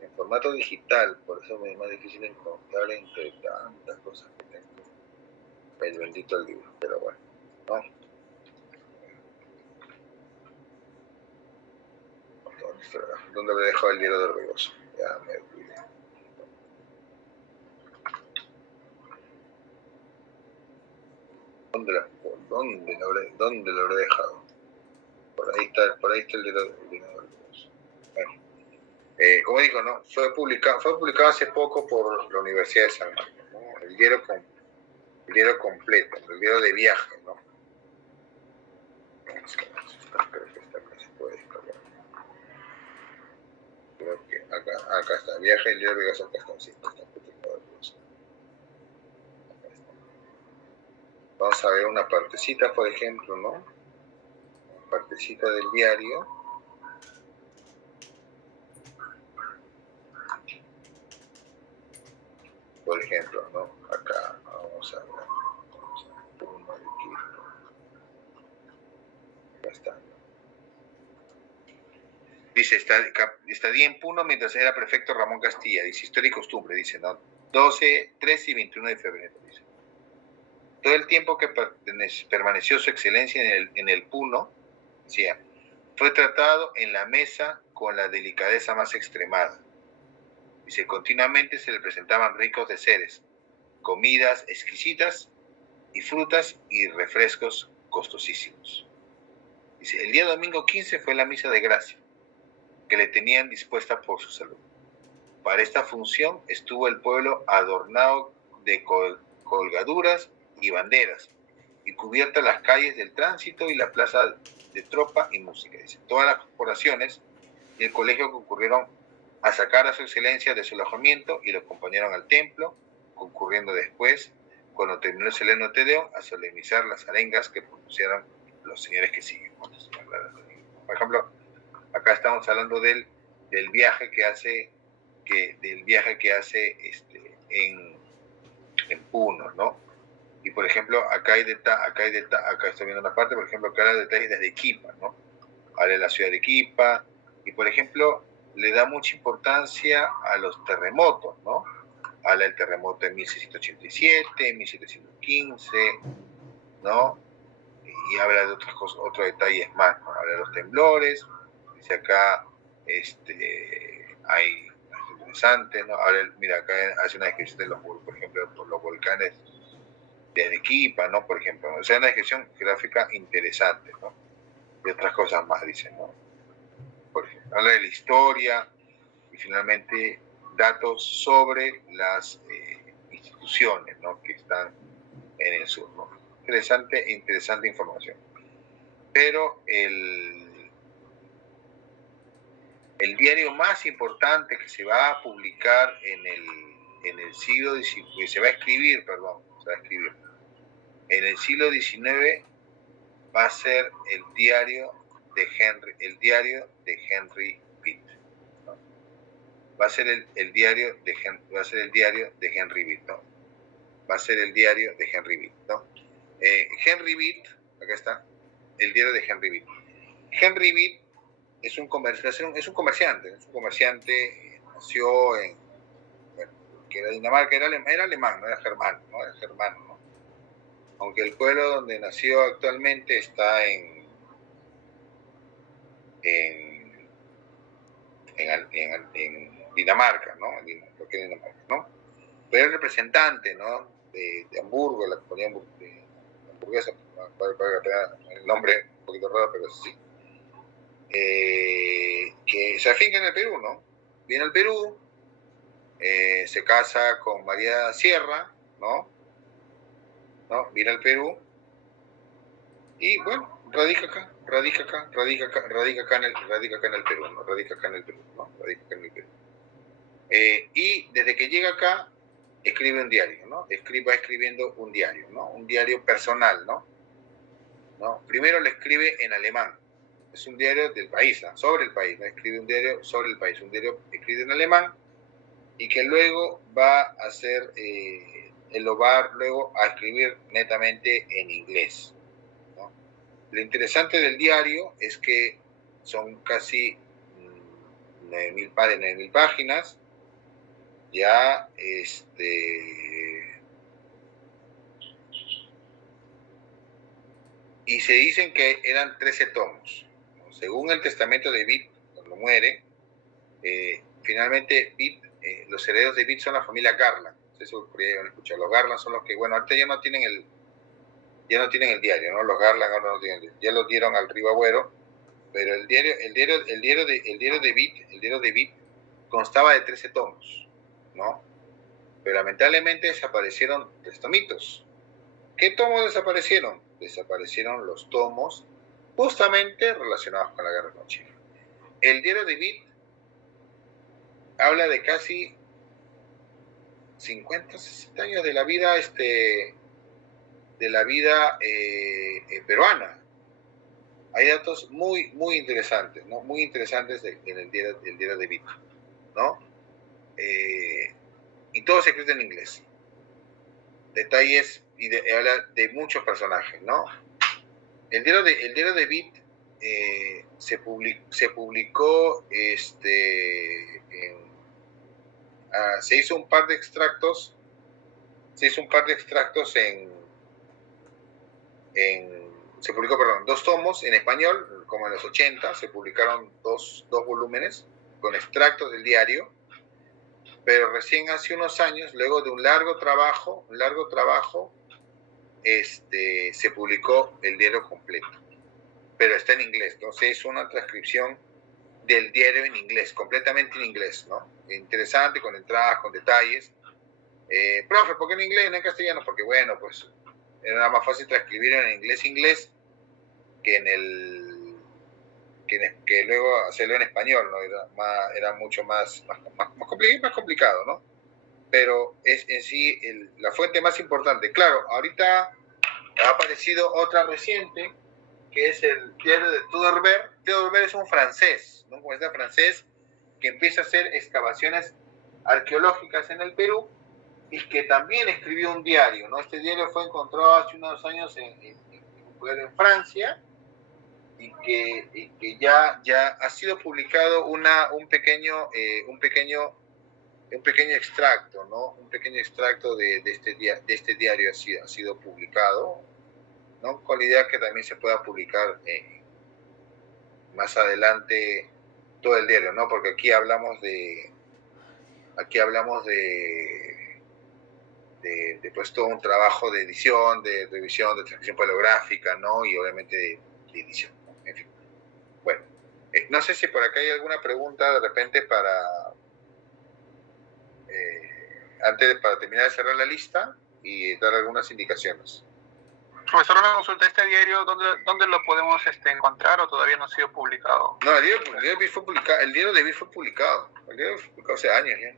en formato digital, por eso me es más difícil encontrar entre tantas cosas que tengo el bendito libro, pero bueno, ¿no? ¿Dónde me dejó el diario de Orbegoso? Ya me olvidé. ¿Dónde lo habré dejado? Por ahí está el diario de Orbegoso. Bueno, como digo, ¿no? Fue publicado hace poco por la Universidad de San Marcos, ¿no? El diario completo, el diario de viaje, ¿no? Creo que se puede descargar. Creo que acá está, viaje, el diario de Orbegoso, acá está, sí, está publicado. Vamos a ver una partecita, por ejemplo, ¿no? Una partecita del diario. Por ejemplo, ¿no? Acá, vamos a ver. Acá está. Dice, estadía en Puno mientras era prefecto Ramón Castilla. Dice, historia y costumbre, dice, ¿no? 12, 13 y 21 de febrero, dice. Todo el tiempo que permaneció su excelencia en el Puno, decía, fue tratado en la mesa con la delicadeza más extremada. Dice, continuamente se le presentaban ricos deceres, comidas exquisitas y frutas y refrescos costosísimos. Dice, el día domingo 15 fue la misa de gracia, que le tenían dispuesta por su salud. Para esta función estuvo el pueblo adornado de colgaduras y banderas, y cubiertas las calles del tránsito y la plaza de tropa y música. Dice, todas las corporaciones y el colegio concurrieron a sacar a su excelencia de su alojamiento y lo acompañaron al templo, concurriendo después, cuando terminó el soleno Te Deum, a solemnizar las arengas que pronunciaron los señores que siguen. Por ejemplo, acá estamos hablando del viaje que hace en Puno, ¿no? Y por ejemplo, acá estoy viendo una parte, por ejemplo, que habla de detalles desde Arequipa, ¿no? Habla de la ciudad de Arequipa, y por ejemplo, le da mucha importancia a los terremotos, ¿no? Habla del terremoto de 1687, 1715, ¿no? Y habla de otras cosas, otros detalles más, ¿no? Habla de los temblores, dice acá, hay interesantes, ¿no? Mira, acá hace una descripción de por ejemplo, los volcanes de Arequipa, ¿no? Por ejemplo, o sea, una descripción gráfica interesante, ¿no? Y otras cosas más, dicen, ¿no? Por ejemplo, habla de la historia y finalmente datos sobre las instituciones, ¿no? Que están en el sur, ¿no? Interesante información. Pero el diario más importante que se va a publicar en el siglo XIX, se va a escribir en el siglo XIX, va a ser el diario de Henry Pitt, ¿no? Va a ser el diario de Henry Pitt, ¿no? Va a ser el diario de Henry Pitt, ¿no? Henry Pitt, acá está, el diario de Henry Pitt. Henry Pitt es un comerciante, nació que era Dinamarca, era alemán, no era germano, ¿no? Aunque el pueblo donde nació actualmente está en Dinamarca, ¿no? Lo que es Dinamarca, ¿no? Pero el representante, ¿no? De Hamburgo, la compañía de hamburguesa, el nombre un poquito raro, pero sí. Que se afinca en el Perú, ¿no? Viene al Perú, se casa con María Sierra, ¿no? Viene al Perú y bueno, radica acá en el Perú, ¿no? Radica acá en el Perú. Y desde que llega acá, escribe un diario, ¿no? Va escribiendo un diario, ¿no? Un diario personal, ¿no? Primero lo escribe en alemán. Es un diario del país, ¿no? Sobre el país, ¿no? Escribe un diario sobre el país, un diario escrito en alemán y que luego va a hacer, lo va luego a escribir netamente en inglés, ¿no? Lo interesante del diario es que son casi 9.000 páginas, ya, y se dicen que eran 13 tomos. Según el testamento de Witt, cuando muere, finalmente Witt, los herederos de Witt son la familia Garland. Eso podrían escuchar. Los Garland son los que, bueno, ahorita ya no tienen el diario, ¿no? Los Garland ahora no tienen, ya lo dieron al Río Agüero, pero el diario de Witt constaba de 13 tomos, ¿no? Pero lamentablemente desaparecieron 3 tomitos. ¿Qué tomos desaparecieron? Desaparecieron los tomos justamente relacionados con la guerra con Chile. El diario de Witt habla de casi 50, 60 años de la vida, peruana. Hay datos muy, muy interesantes, ¿no? Muy interesantes en el diario de Witt, ¿no? Y todo se escrito en inglés. Detalles y habla de muchos personajes, ¿no? El diario de Witt se publicó, se hizo un par de extractos, se publicó, 2 tomos en español, como en los 80, se publicaron dos volúmenes con extractos del diario, pero recién hace unos años, luego de un largo trabajo, se publicó el diario completo, pero está en inglés, entonces es una transcripción del diario en inglés, completamente en inglés, ¿no? Interesante, con entradas, con detalles. Profe, ¿por qué en inglés, no en castellano? Porque bueno, pues era más fácil transcribir en inglés que luego hacerlo en español, ¿no? Era mucho más complicado, ¿no? Pero es en sí la fuente más importante. Claro, ahorita ha aparecido otra reciente, que es el diario de Theodore Ver. Theodore Ver es un francés, ¿no? Un francés que empieza a hacer excavaciones arqueológicas en el Perú y que también escribió un diario, ¿no? Este diario fue encontrado hace unos años en Francia y que ya ha sido publicado un pequeño extracto, ¿no? Un pequeño extracto de este diario ha sido publicado, ¿no? Con la idea que también se pueda publicar más adelante todo el diario, ¿no? Porque aquí hablamos de pues todo un trabajo de edición, de revisión, de transcripción paleográfica, ¿no? Y obviamente de edición, ¿no? En fin. Bueno, no sé si por acá hay alguna pregunta de repente para terminar de cerrar la lista y dar algunas indicaciones. Profesor, una consulta, ¿este diario dónde lo podemos encontrar o todavía no ha sido publicado? No, el diario de Witt fue publicado. El diario de Witt fue publicado. El diario fue publicado hace años ya.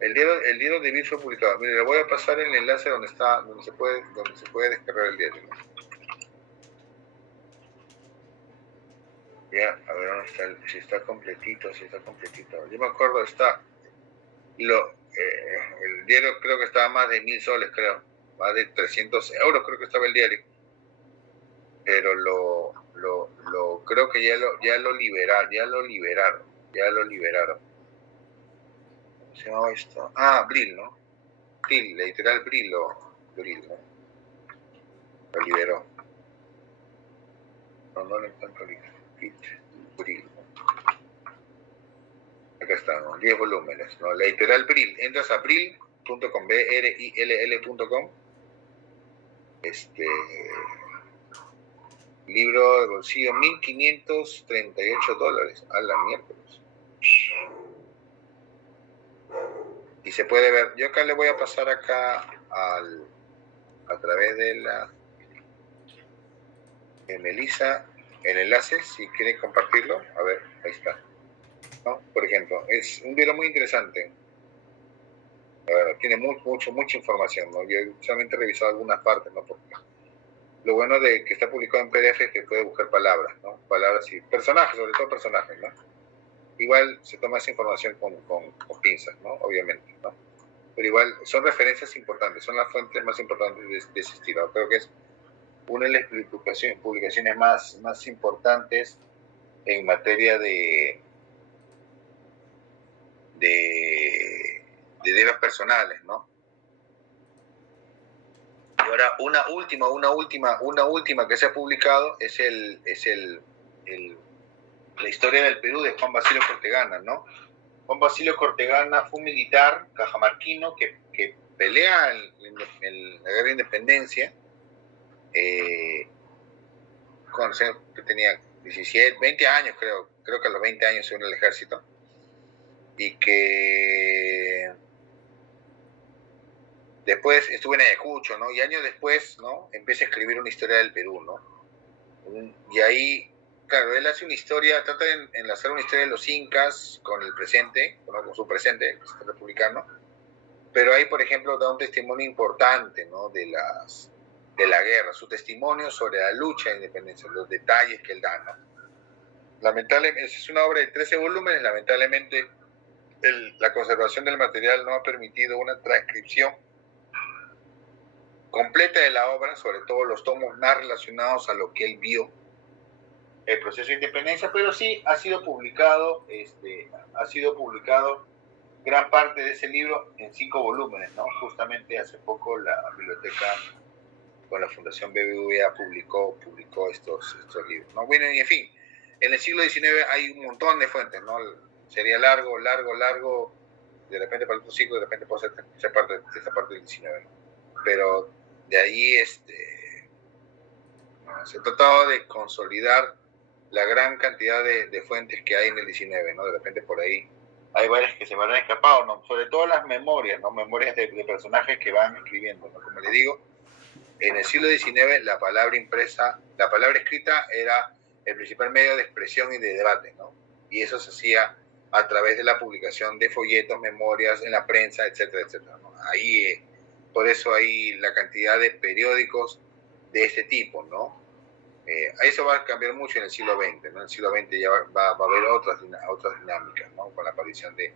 El diario de Witt fue publicado. Mire, le voy a pasar el enlace donde se puede descargar el diario, ¿no? Ya, a ver dónde está, si está completito. Yo me acuerdo, el diario creo que estaba más de 1.000 soles, creo. Más de 300 euros creo que estaba el diario. Pero creo que ya lo liberaron. ¿Cómo se llamaba esto? Brill, ¿no? Brill, la editorial Brill, ¿no? Lo liberó. No lo encuentro ahorita. Brill. Acá está, ¿no? 10 volúmenes, ¿no? La editorial Brill. Entras a brill.com, brill.com. Libro de bolsillo, $1.538. A la miércoles. Y se puede ver. Yo acá le voy a pasar acá a través de Melissa, el enlace, si quieren compartirlo, a ver, ahí está, ¿no? Por ejemplo, es un libro muy interesante. Tiene mucha información, ¿no? Yo solamente he revisado algunas partes, ¿no? Porque lo bueno de que está publicado en PDF es que puede buscar palabras, ¿no? Palabras y personajes, sobre todo personajes, ¿no? Igual se toma esa información con pinzas, ¿no? Obviamente, ¿no? Pero igual son referencias importantes, son las fuentes más importantes de ese estilo. Creo que es una de las publicaciones más importantes en materia de libros personales, ¿no? Y ahora una última que se ha publicado es la historia del Perú de Juan Basilio Cortegana, ¿no? Juan Basilio Cortegana fue un militar cajamarquino que pelea en la guerra de independencia, que tenía 17, 20 años creo que a los 20 años se unió al ejército, y que después estuvo en Ayacucho, ¿no? Y años después, ¿no? Empieza a escribir una historia del Perú, ¿no? Y ahí, claro, él hace una historia, trata de enlazar una historia de los incas con el presente, ¿no? Con su presente, el sistema republicano, pero ahí, por ejemplo, da un testimonio importante, ¿no? De la guerra, su testimonio sobre la lucha de independencia, los detalles que él da, ¿no? Lamentablemente, es una obra de 13 volúmenes, lamentablemente la conservación del material no ha permitido una transcripción completa de la obra, sobre todo los tomos más relacionados a lo que él vio el proceso de independencia, pero sí ha sido publicado gran parte de ese libro en 5 volúmenes, ¿no? Justamente hace poco la biblioteca con la Fundación BBVA publicó estos libros, ¿no? Bueno, y en fin, en el siglo XIX hay un montón de fuentes, ¿no? Sería largo, de repente para otro siglo, de repente puede ser esa parte del XIX, ¿no? Pero de ahí se ha tratado de consolidar la gran cantidad de fuentes que hay en el XIX, ¿no? De repente por ahí hay varias que se me han escapado, ¿no? Sobre todo las memorias, ¿no? Memorias de personajes que van escribiendo, ¿no? Como les digo, en el siglo XIX la palabra escrita era el principal medio de expresión y de debate, ¿no? Y eso se hacía a través de la publicación de folletos, memorias en la prensa, etcétera, etcétera, ¿no? Ahí, por eso hay la cantidad de periódicos de este tipo, ¿no? Eso va a cambiar mucho en el siglo XX, ¿no? En el siglo XX ya va a haber otras dinámicas, ¿no? Con la aparición de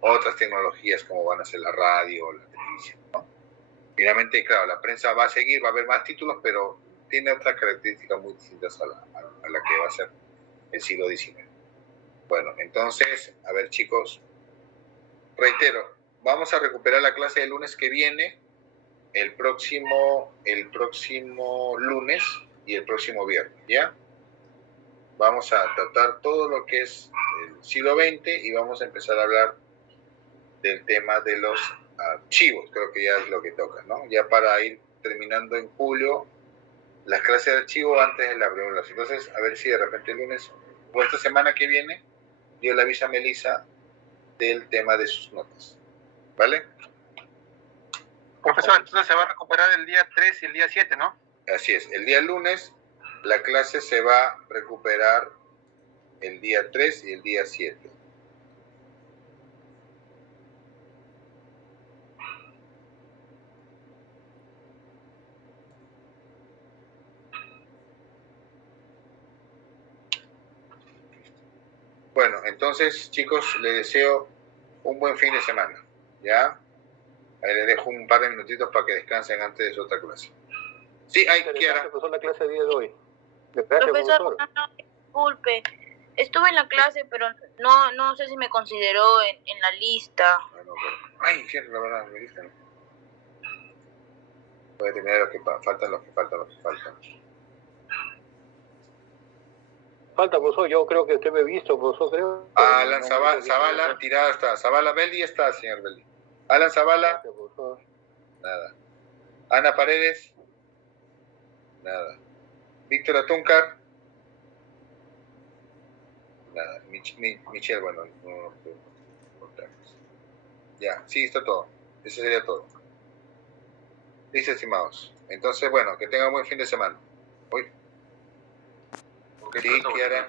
otras tecnologías como van a ser la radio o la televisión, ¿no? Finalmente, claro, la prensa va a seguir, va a haber más títulos, pero tiene otras características muy distintas a la que va a ser el siglo XIX. Bueno, entonces, a ver, chicos, reitero, vamos a recuperar la clase del lunes que viene, el próximo lunes y el próximo viernes, ¿ya? Vamos a tratar todo lo que es el siglo XX y vamos a empezar a hablar del tema de los archivos, creo que ya es lo que toca, ¿no? Ya para ir terminando en julio las clases de archivo antes de la primera. Entonces, a ver si de repente el lunes o esta semana que viene yo le aviso a Melissa del tema de sus notas, ¿vale? Profesor, entonces se va a recuperar el día 3 y el día 7, ¿no? Así es, el día lunes la clase se va a recuperar el día 3 y el día 7. Bueno, entonces, chicos, les deseo un buen fin de semana, ¿ya? Ahí les dejo un par de minutitos para que descansen antes de su otra clase. Sí, hay Kiara. Profesor, la clase de día de hoy. Gracias, profesor, no, disculpe. Estuve en la clase, pero no sé si me consideró en la lista. Ay, cierto, la verdad, me lista, ¿no? Voy a terminar los que faltan. Falta, profesor, yo creo que usted me ha visto, profesor, creo. Alan Zavala, tirada está. Zavala Belli está, señor Belli. Alan Zavala. Nada. Ana Paredes. Nada. Víctor Atúncar. Nada. Michelle, bueno, no. Ya, sí, está todo. Eso sería todo. Listo, estimados. Entonces, bueno, que tengan un buen fin de semana. Uy. Sí, Kiara.